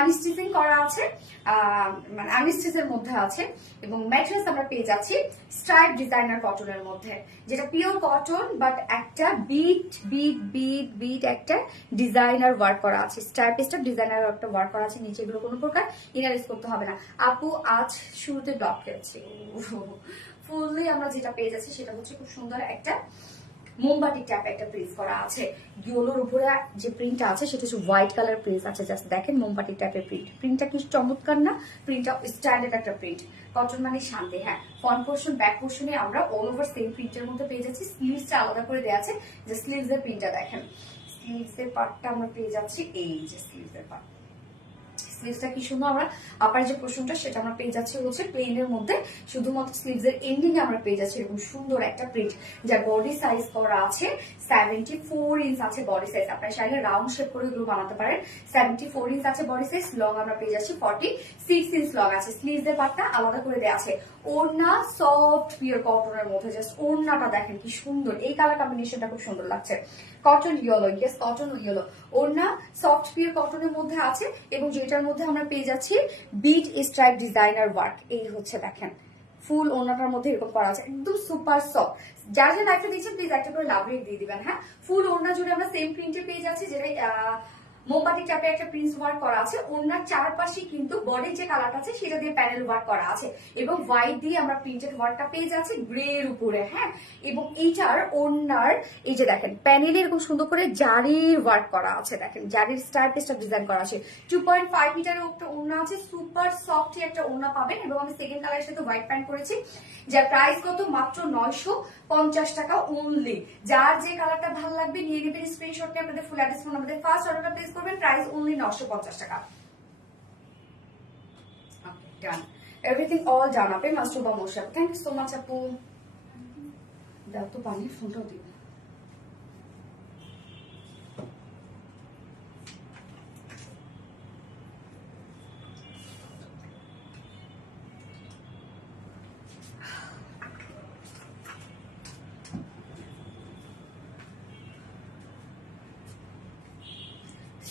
আনস্টিচিং করা আছে, মানে আনস্টিচের মধ্যে আছে, এবং ম্যাট্রেস আমরা পেয়ে যাচ্ছি স্ট্রাইপ ডিজাইনার কটনের মধ্যে, যেটা পিওর কটন বাট একটা বিট বিট বিট বিট একটা ডিজাইনার ওয়ার্ক করা আছে, স্ট্রাইপ স্ট্রাইপ ডিজাইনার একটা ওয়ার্ক করা আছে নিচে, এগুলো কোনো প্রকার ইনার করতে হবে না। আপু আজ শুরুতে ব্লক করেছি, ফুললি আমরা যেটা পেয়ে যাচ্ছি সেটা হচ্ছে খুব সুন্দর একটা মোমবাতি ট্যাপে একটা প্রিন্ট করা আছে। ইয়েলোর উপরে যে প্রিন্টটা আছে সেটা হচ্ছে হোয়াইট কালার প্রিন্ট আছে। জাস্ট দেখেন মোমবাতি ট্যাপের প্রিন্টটা কি চমৎকার না? প্রিন্টটা স্ট্যান্ডার্ড একটা প্রিন্ট, কটন মানে শান্তি। হ্যাঁ, ফ্রন্ট পোর্শন ব্যাক পোর্শনে আমরা অল ওভার সেম প্রিন্টের মধ্যে পেয়ে যাচ্ছি। স্লিভসটা আলাদা করে দেওয়া আছে, যে স্লিভস এর প্রিন্টটা দেখেন। স্লিভস এর পার্টটা আমরা পেয়ে যাচ্ছি, এই যে স্লিভস এর পার্ট। স্লিভসটা কি সুন্দর, আমরা আপার যে পোর্শনটা সেটা আমরা পেয়ে যাচ্ছি হচ্ছে প্লেনের মধ্যে, শুধুমাত্র স্লিভস এর এন্ডিং এ আমরা পেয়ে যাচ্ছি এরকম সুন্দর একটা প্রিন্ট, যার বডি সাইজ করা আছে 74 ইঞ্চ আছে বডি সাইজ। আপনারা চাইলে রাউন্ড শেপ করে এগুলো বানাতে পারেন। 74 ইঞ্চ আছে বডি সাইজ, লং আমরা পেয়ে যাচ্ছি 46 ইঞ্চ লং আছে। স্লিভস এর পার্টটা আলাদা করে দেওয়া আছে। ওড়না সফট পিওর কটনের মধ্যে, জাস্ট ওড়নাটা দেখেন কি সুন্দর, এই কালার কম্বিনেশনটা খুব সুন্দর লাগছে। Cotton yellow, yes cotton yellow. ওড়না সফট পিওর কটনের মধ্যে আছে, এবং যেটার মধ্যে আমরা পেয়ে যাচ্ছি বিট স্ট্রাইপ ডিজাইনার ওয়ার্ক। এই হচ্ছে দেখেন ফুল ওড়নাটার মধ্যে এরকম করা আছে, একদম সুপার সফট। যার যে লাইকটা দিচ্ছেন প্লিজ একটা করে লাভ রেট দিয়ে দিবেন। হ্যাঁ, ফুল ওড়না জুড়ে আমরা সেম প্রিন্টে পেয়ে যাচ্ছি, যেটা মোমবাতি ট্যাপে একটা প্রিন্স ওয়ার্ক করা আছে। ওড়নার চারপাশে কিন্তু বডির যে কালারটা আছে সেটা দিয়ে প্যানেল ওয়ার্ক করা আছে, এবং হোয়াইট দিয়ে আমরা প্রিন্টেড ওয়ার্কটা পেয়ে যাচ্ছি গ্রের উপরে। হ্যাঁ, এবং এইটার ওড়নার এই যে দেখেন প্যানেলে এরকম সুন্দর করে জারির ওয়ার্ক করা আছে, দেখেন জারির স্টাইপ স্টাইপ ডিজাইন করা আছে। 2.5 মিটারের একটা ওড়না আছে, সুপার সফট একটা ওড়না পাবেন, এবং আমি সেকেন্ড কালারের সাথে হোয়াইট প্যান্ট করেছি, যার প্রাইস কত মাত্র 950 টাকা অনলি। যার যে কালারটা ভালো লাগবে নিয়ে নেবেন স্ক্রিনশট নিয়ে আপনাদের ফুল অ্যাড্রেস ফোন আমাদের ফার্স্ট অর্ডারটা প্লেস করবেন, প্রাইস অনলি 950 টাকা। ওকে ডান, এভরিথিং অল ডান আপে মাস্টুবা মোশা। থ্যাংক ইউ সো মাচ আপু। দাও তো পানির ফোনটাও দিন।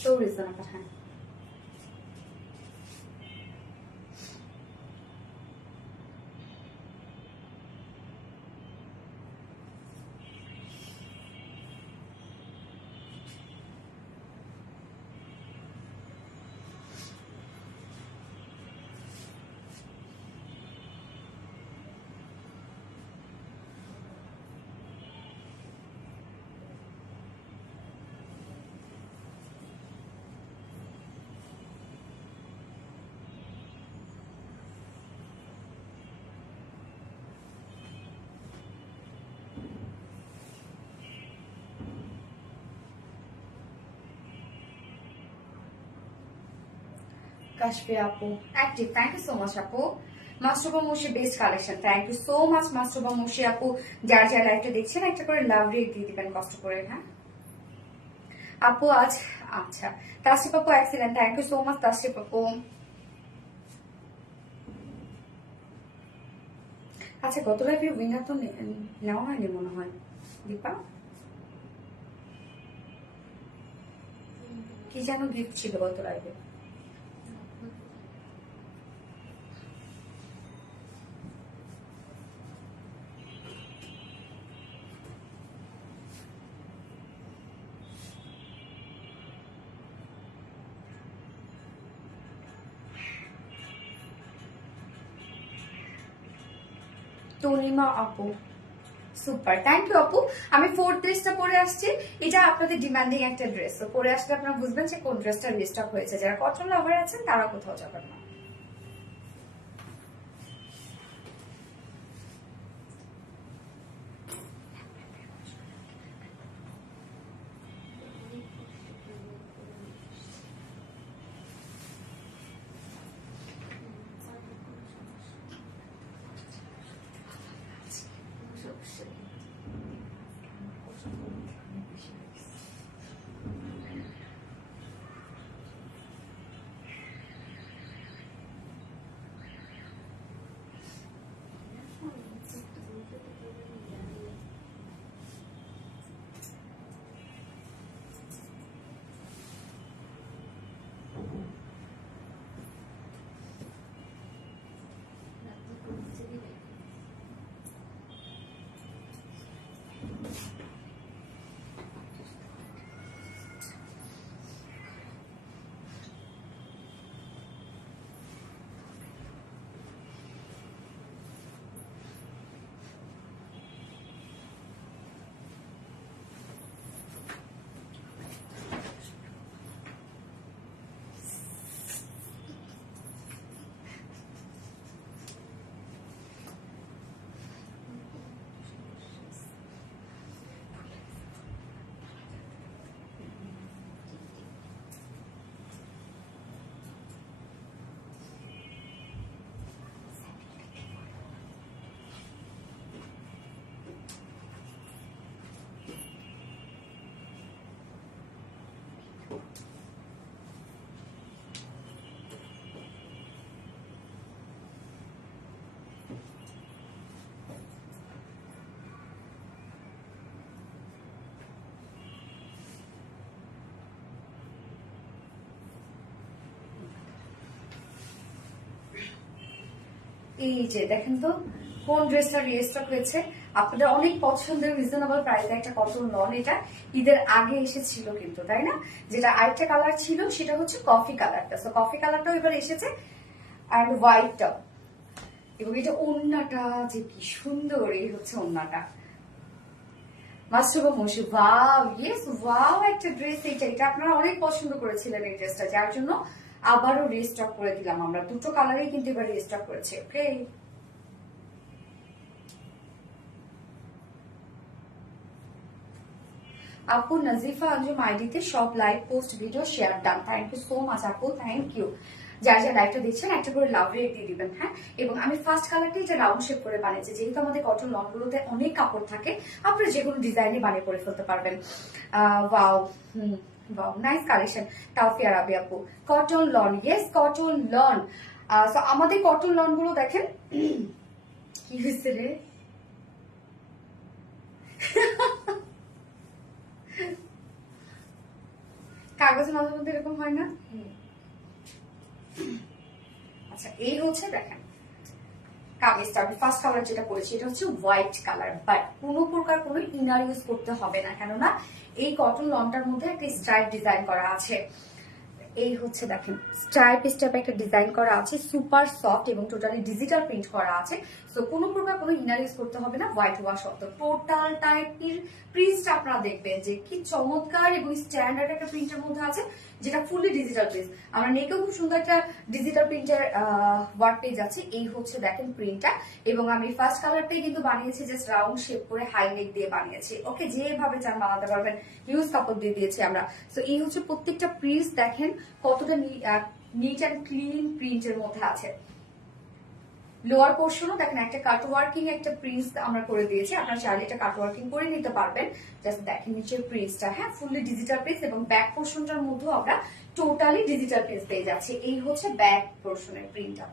So reasonable, হ্যাঁ। কাশফি আপু active, thank you so much আপু। Mastuba Mushi best collection, thank you so much Mastuba Mushi আপু। যার যার লাইভটা দেখছেন একটা করে লাভ রেট দিয়ে দিবেন কষ্ট করে। হ্যাঁ আপু আজ, আচ্ছা তাসরিফ আপু excellent, thank you so much Tasrif আপু। আচ্ছা গত লাইভের উইনার তো নেওয়া হয়নি মনে হয়, দীপা কি যেন গিফট ছিল গত লাইভে? তনিমা আপু সুপার, থ্যাংক ইউ আপু। আমি ফোর্থ ড্রেসটা পরে আসছি, এটা আপনাদের ডিমান্ডিং একটা ড্রেস, তো পরে আসলে আপনারা বুঝবেন যে কোন ড্রেসটা রিস্টক হয়েছে। যারা কটন লাভার আছেন তারা কোথাও যাবেন না। এই যে দেখেন তো কোন ড্রেসটা রিস্টক হয়েছে, আপনাদের অনেক পছন্দের রিজনেবল প্রাইসে একটা কটন লন। এটা ঈদের আগে এসেছিল কিন্তু, তাই না? যেটা আরেকটা কালার ছিল সেটা হচ্ছে কফি কালারটা, সো কফি কালারটাও এবার এসেছে আর হোয়াইটটাও। এবং এটা ওড়নাটা যে কি সুন্দর, এই হচ্ছে ওড়নাটা মাস্টারবা মশি। ওয়াও, ইয়েস ওয়াও একটা ড্রেস। এটা আপনারা অনেক পছন্দ করেছিলেন এই ড্রেসটা, যার জন্য আবারও রিস্টক করে দিলাম আমরা। দুটো কালারেই কিন্তু এবার রিস্টক করেছে। ওকে, আপু নাজিফা আঞ্জুম আইডিতে সব live post video share done, thank you so much আপু, থ্যাংক ইউ। যার যা লাইভটা দেখছেন একটা করে লাভ রেট দিয়ে দিবেন, হ্যাঁ। এবং আমি ফার্স্ট কালারটি এটা রাউন্ড শেপ করে বানিয়েছি, যেহেতু আমাদের কটন লন গুলোতে অনেক কাপড় থাকে, আপনারা যে কোনো ডিজাইনে বানিয়ে করে ফেলতে পারবেন। Wow, wow, nice collection. Taufia Rabi আপু, cotton lawn, yes cotton lawn. So আমাদের কটন লন গুলো দেখেন কি হয়েছে রে কাগজে মাঝে মধ্যে এরকম হয় না? আচ্ছা, এই হচ্ছে দেখেন কামিজটা। আমি ফার্স্ট কালার যেটা পরেছি এটা হচ্ছে হোয়াইট কালার, বাট কোনো প্রকার কোনো ইনার ইউজ করতে হবে না, কেননা এই কটন লনটার মধ্যে একটা স্ট্রাইপ ডিজাইন করা আছে। এই হচ্ছে দেখেন স্ট্রাইপ একটা ডিজাইন করা আছে, সুপার সফট এবং টোটালি ডিজিটাল প্রিন্ট করা আছে। সো কোনো প্রকার কোনো ইনার ইউজ করতে হবে না, হোয়াইট ওয়াশ অত টোটাল টাইপের প্রিন্টটা আপনারা দেখবেন যে কি চমৎকার এবং স্ট্যান্ডার্ড একটা প্রিন্টের মধ্যে আছে, যেটা ফুললি ডিজিটাল প্রিন্ট। আমরা নেকেও খুব সুন্দর একটা ডিজিটাল প্রিন্টের ওয়ার্ক পেজ আছে। এই হচ্ছে দেখেন প্রিন্টটা। এবং আমি ফার্স্ট কালারটাই কিন্তু বানিয়েছি জাস্ট রাউন্ড শেপ করে হাই নেক দিয়ে বানিয়েছি। ওকে, যেভাবে চান বানাতে পারবেন, হিউজ কাপড় দিয়ে দিয়েছি আমরা। সো এই হচ্ছে প্রত্যেকটা প্রিন্ট দেখেন কতটা নিট অ্যান্ড ক্লিন প্রিন্টের মধ্যে আছে। লোয়ার পোর্শনও দেখেন একটা কাট ওয়ার্কিং একটা প্রিন্টস আমরা করে দিয়েছি, আপনারা চাইলে এটা কাট ওয়ার্কিং করে নিতে পারবেন। জাস্ট দেখেন নিচের প্রিন্টসটা, হ্যাঁ, ফুললি ডিজিটাল প্রিন্টস। এবং ব্যাক পোর্শনটার মধ্যেও আমরা টোটালি ডিজিটাল প্রিন্টস পেয়ে যাচ্ছি। এই হচ্ছে ব্যাক পোর্শনের প্রিন্টটা।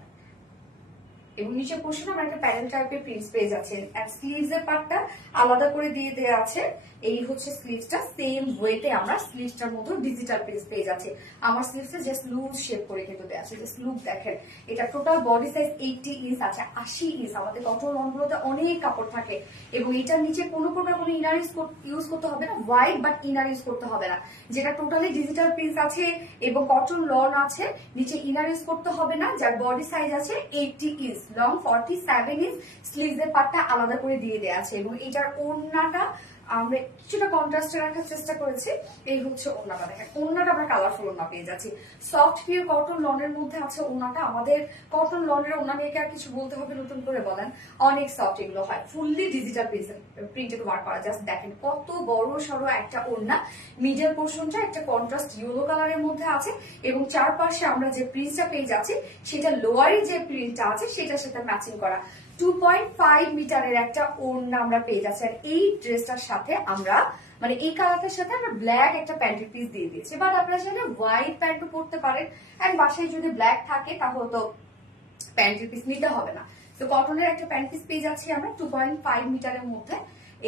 এবং নিচের পোর্শনে আমরা একটা প্যানেল টাইপের প্রিন্টস পেয়ে যাচ্ছেন। আর স্লিভস এর পার্টটা আলাদা করে দিয়ে দেওয়া আছে। এই হচ্ছে স্লিভসটা, সেম ওয়েতে আমরা স্লিভসটার মধ্যে ডিজিটাল প্রিন্টস পেয়ে যাচ্ছি। আমার স্লিভসে জাস্ট লুজ শেপ করে কিন্তু দেওয়া আছে। জাস্ট লুক দেখেন, এটা টোটাল বডি সাইজ 80 ইঞ্চ আছে, 80 ইঞ্চ। আমাদের কটন লনগুলোতে অনেক কাপড় থাকে এবং এটার নিচে কোনো প্রকার কোনো ইনার ইউজ করতে হবে না, হোয়াইট বাট ইনার ইউজ করতে হবে না, যেটা টোটালি ডিজিটাল প্রিন্টস আছে এবং কটন লন আছে। নিচে ইনার ইউজ করতে হবে না, যার বডি সাইজ আছে 80 ইঞ্চ, লং 47 ইঞ্চ। স্লিভস এর পার্টটা আলাদা করে দিয়ে দেওয়া আছে। এবং এটার ওড়নাটা আমরা কিছুটা কন্ট্রাস্টে রাখার চেষ্টা করেছি। এই হচ্ছে ওড়নাটা, দেখেন ওড়নাটা আমরা কালারফুল ওড়না পেয়ে যাচ্ছি। সফট পিওর কটন লনের মধ্যে আছে ওড়নাটা। আমাদের কটন লনের ওড়না নিয়ে আর কিছু বলতে হবে নতুন করে বলেন, অনেক সফট এগুলো হয়, ফুললি ডিজিটাল প্রিন্টেড ওয়ার্ক করা। জাস্ট দেখেন কত বড় সড়ো একটা ওড়না। মিডল পোর্শনটা একটা কন্ট্রাস্ট ইয়েলো কালারের মধ্যে আছে এবং চারপাশে আমরা যে প্রিন্টটা পেয়ে যাচ্ছি সেটা লোয়ারে যে প্রিন্টটা আছে সেটার সাথে ম্যাচিং করা। 2.5 মিটারের একটা ওড়না আমরা পেয়ে যাচ্ছি। আর এই ড্রেসটার সাথে আমরা মানে এই কালারটার সাথে আমরা ব্ল্যাক একটা প্যান্টের পিস দিয়ে দিয়েছি, বাট আপনারা চাইলে হোয়াইট প্যান্টও পরতে পারেন। এন্ড বাসায় যদি ব্ল্যাক থাকে তাহলে তো প্যান্টের পিস নিতে হবে না। তো কটনের একটা প্যান্ট পিস পেয়ে যাচ্ছি আমরা 2.5 মিটারের মধ্যে।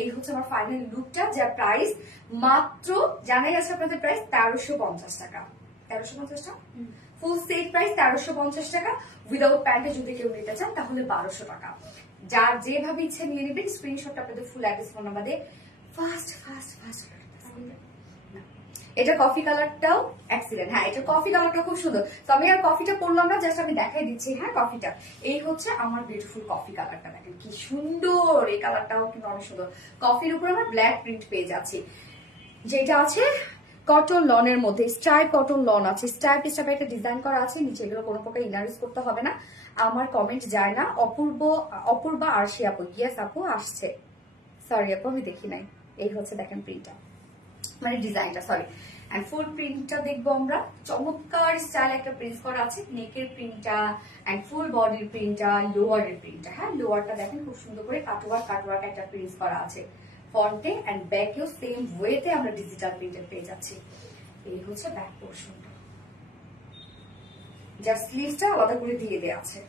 এই হচ্ছে আমার ফাইনাল লুকটা, যার প্রাইস মাত্র জানাই আছে আপনাদের প্রাইস 1350 টাকা। 1350 টাকা ফুল সেট প্রাইস 1350 টাকা। উইদাউট প্যান্টে যদি কেউ নিতে চান তাহলে 1200 টাকা। যার যেভাবে ইচ্ছে নিয়ে নেবেন, স্ক্রিনশটটা আপনাদের ফুল অ্যাড্রেস ফোন নাম্বার দিয়ে ফাস্ট ফাস্ট ফাস্ট। এটা কফি কালারটাও এক্সিলেন্ট, হ্যাঁ এটা কফি কালারটা খুব সুন্দর। তো আমি আর কফিটা পরলাম না, জাস্ট আমি দেখাই দিচ্ছি। হ্যাঁ কফিটা, এই হচ্ছে আমার বিউটিফুল কফি কালারটা, দেখেন কি সুন্দর। এই কালারটাও কিন্তু অনেক সুন্দর। কফির উপর আমরা ব্ল্যাক প্রিন্ট পেয়ে যাচ্ছি, যেটা আছে কটন লনের মধ্যে। স্ট্রাইপ কটন লন আছে, স্ট্রাইপ হিসাবে একটা ডিজাইন করা আছে। নিচে এগুলো কোনো প্রকার ইনার ইউজ করতে হবে না। আমার কমেন্ট যায় না। অপূর্বা আরশি আপু, ইয়েস আপু আসছে, সরি আপু আমি দেখি নাই। এই হচ্ছে দেখেন প্রিন্টটা, মানে ডিজাইনটা, সরি। এন্ড ফুল প্রিন্টটা দেখবো আমরা। চমৎকার স্টাইল একটা প্রিন্ট করা আছে, নেকের প্রিন্টটা এন্ড ফুল বডির প্রিন্টটা, লোয়ারের প্রিন্টটা। হ্যাঁ লোয়ারটা দেখেন খুব সুন্দর করে কাটওয়ার্ক একটা প্রিন্ট করা আছে। ফ্রন্টে এন্ড ব্যাকেও সেম ওয়েতে আমরা ডিজিটাল প্রিন্টের পেয়ে যাচ্ছি। এই হচ্ছে ব্যাক পোর্শনটা, যার স্লিভসটা আলাদা করে দিয়ে দেওয়া আছে।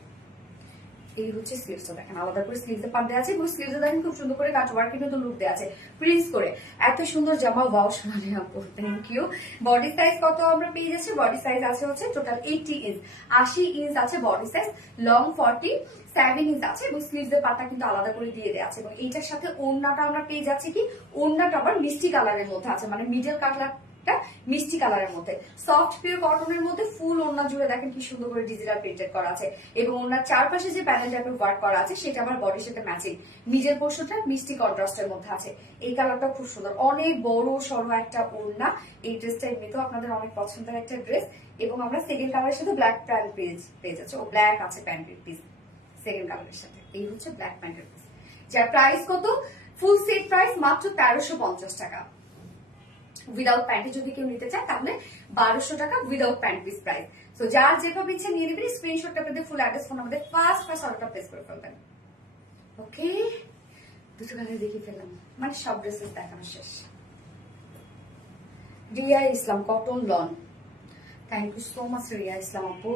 এই হচ্ছে স্লিভসটা দেখেন, আলাদা করে স্লিভসে পার দেওয়া আছে এবং স্লিভসে দেখেন খুব সুন্দর করে কাট ওয়ার্কের মতো লুক দেওয়া আছে প্রিন্স করে। এত সুন্দর জামা, ওয়াও সোনালি আপু, থ্যাংক ইউ। বডি সাইজ কত আমরা পেয়ে যাচ্ছি? বডি সাইজ আছে হচ্ছে টোটাল 80 ইঞ্চ, 80 ইঞ্চ আছে বডি সাইজ, লং 47 ইঞ্চ আছে এবং স্লিভসের পাতা কিন্তু আলাদা করে দিয়ে দেওয়া আছে। এবং এইটার সাথে ওড়নাটা আমরা পেয়ে যাচ্ছি কি, ওড়নাটা আবার মিষ্টি কালারের মধ্যে আছে, মানে মিডল কালার মিষ্টি কালারের মধ্যে, সফট পিওর কটনের মধ্যে ফুল ওড়না জুড়ে দেখেন কি সুন্দর করে ডিজিটাল প্রিন্টেড করা আছে এবং ওনার চারপাশে যে প্যানেল টাইপের ওয়ার্ক করা আছে সেটা আমার বডির সাথে ম্যাচিং। নিজের পোর্শনটা মিষ্টি কন্ট্রাস্টের মধ্যে আছে। এই কালারটা খুব সুন্দর, অনেক বড় সরো একটা ওড়না। এই ড্রেসটা এমনিতেও আপনাদের অনেক পছন্দের একটা ড্রেস এবং আমরা সেকেন্ড কালারের সাথে ব্ল্যাক প্যান্ট পেয়ে যাচ্ছে, ও ব্ল্যাক আছে প্যান্টের পিস সেকেন্ড কালারের সাথে। এই হচ্ছে ব্ল্যাক প্যান্টের পিস, যার প্রাইস কত? ফুল সেট প্রাইস মাত্র 1350 টাকা। উইদাউট প্যান্টে যদি কেউ নিতে চায় তাহলে 1200 টাকা উইদাউট প্যান্ট পিস প্রাইস। তো যার যেভাবে ইচ্ছে নিয়ে নেবেন, স্ক্রিনশটটা পেতে ফুল অ্যাড্রেস ফোন আমাদের ফার্স্ট অর্ডারটা প্লেস করে ফেলবেন। ওকে, দুটো কালার দেখে ফেললাম, মানে সব ড্রেসেস দেখানো শেষ। Riya Islam cotton lawn, thank you so much Riya Islam আপু।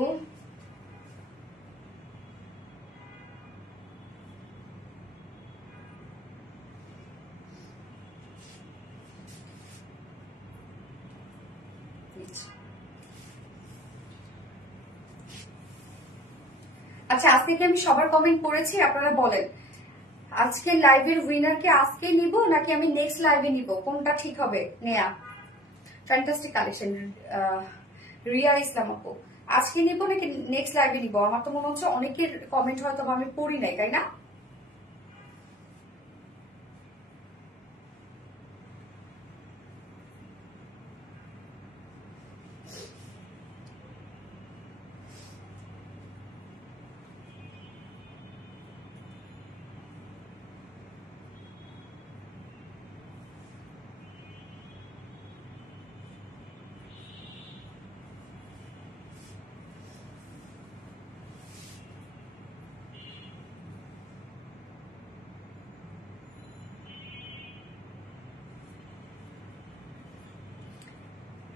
আচ্ছা, আজকে কি আমি সবার কমেন্ট পড়েছি? আপনারা বলেন আজকে লাইভের উইনার কে আজকে নিব নাকি আমি নেক্সট লাইভে নিব, কোনটা ঠিক হবে নেয়া? ফ্যান্টাস্টিক কালেকশন রিয়া ইসলাম আপু, আজকে নিব নাকি নেক্সট লাইভে নিব? আমার তো মনে হচ্ছে অনেকের কমেন্ট হয়তো আমি পড়ি নাই, তাই না?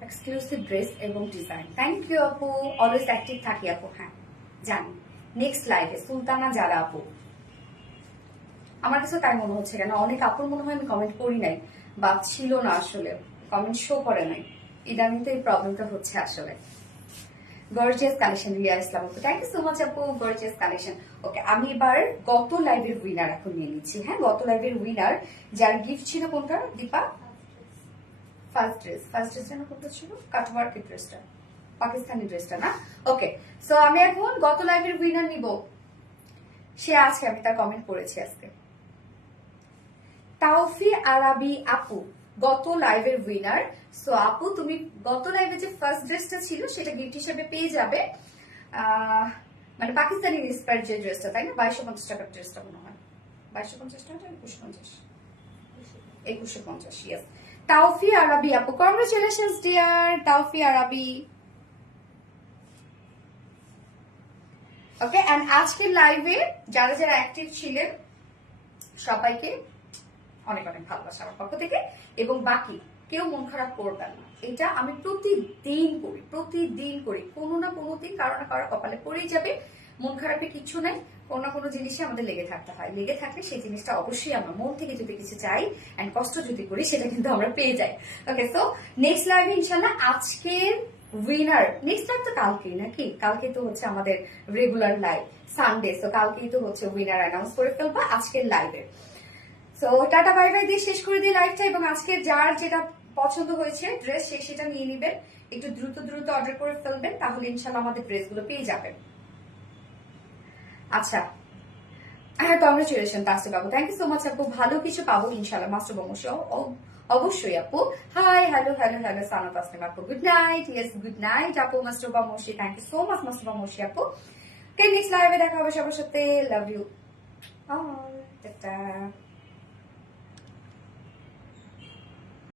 এক্সক্লুসিভ ড্রেস এবং ডিজাইন, থ্যাংক ইউ আপু, অলওয়েজ অ্যাক্টিভ থাকি আপু। হ্যাঁ জানি, নেক্সট লাইভে সুলতানা যারা আপু, আমার কাছে তাই মনে হচ্ছে, কেন অনেক আপুর মনে হয় আমি কমেন্ট করি নাই বা ছিল না, আসলে কমেন্ট শো করে নাই, ইদানিং তো এই প্রবলেমটা হচ্ছে আসলে। গর্জিয়াস কালেকশন রিয়া ইসলাম আপু, থ্যাংক ইউ সো মাচ আপু, গর্জিয়াস কালেকশন। ওকে, আমি এবার গত লাইভের উইনার এখন নিয়ে নিচ্ছি। হ্যাঁ, গত লাইভের উইনার যার গিফট ছিল কোনটা দীপা? ফার্স্ট ড্রেস যেন কোনটা ছিল? কাটওয়ার্কের ড্রেসটা, পাকিস্তানি ড্রেসটা না? ওকে, সো আমি এখন গত লাইভের উইনার নিব। সে আছে, আমি তার কমেন্ট পড়েছি আজকে। তাওফি আরাবি আপু গত লাইভের উইনার। সো আপু, তুমি গত লাইভে যে ফার্স্ট ড্রেসটা ছিল সেটা গিফট হিসেবে পেয়ে যাবে, মানে পাকিস্তানি ইন্সপায়ার্ড যে ড্রেসটা, তাই না? 2250 টাকার ড্রেসটা মনে হয়, 2250 টাকা, 2150, 2150। ইয়েস, তাওফি আরাবি আপু, congratulations dear Taufi Arabi. Okay, and আজকের লাইভে যারা যারা অ্যাক্টিভ ছিলেন সবাইকে অনেক অনেক ভালোবাসা আমার পক্ষ থেকে, এবং বাকি কেউ মন খারাপ করবেন না। এটা আমি প্রতিদিন করি, কোনো না কোনো দিন কারো না কারো কপালে পড়েই যাবে। মন খারাপে কিছু নাই, কোনো না কোনো জিনিসে আমাদের লেগে থাকতে হয়, লেগে থাকলে সেই জিনিসটা অবশ্যই আমরা মন থেকে যদি কিছু চাই এন্ড কষ্ট যদি করি সেটা কিন্তু আমরা পেয়ে যাই। ওকে, সো নেক্সট লাইভে ইনশাল্লাহ আজকের উইনার, নেক্সট লাইভ তো কালকেই নাকি? কালকে তো হচ্ছে আমাদের রেগুলার লাইভ সানডে, সো কালকেই তো হচ্ছে উইনার অ্যানাউন্স করে ফেলবো আজকের লাইভে। সো টাটা বাই বাই দিয়ে শেষ করে দিই লাইভটা, এবং আজকে যার যেটা পছন্দ হয়েছে ড্রেস সেটা নিয়ে নিবেন, একটু দ্রুত অর্ডার করে ফেলবেন, তাহলে ইনশাল্লাহ আমাদের ড্রেসগুলো পেয়ে যাবেন। আচ্ছা, হ্যাঁ, congratulation তাসতে Babu, thank you so much আপু, ভালো কিছু পাবো ইনশাল্লাহ মাস্টার বমসি, অবশ্যই আপু। হাই, হ্যালো সানা তাসলিম আপু, good night. Yes, good night আপু মাস্টার বমসি, thank you so much master বমসি আপু। নেক্সট লাইভে দেখা হবে সবার সাথে, লাভ ইউ অল, টাটা।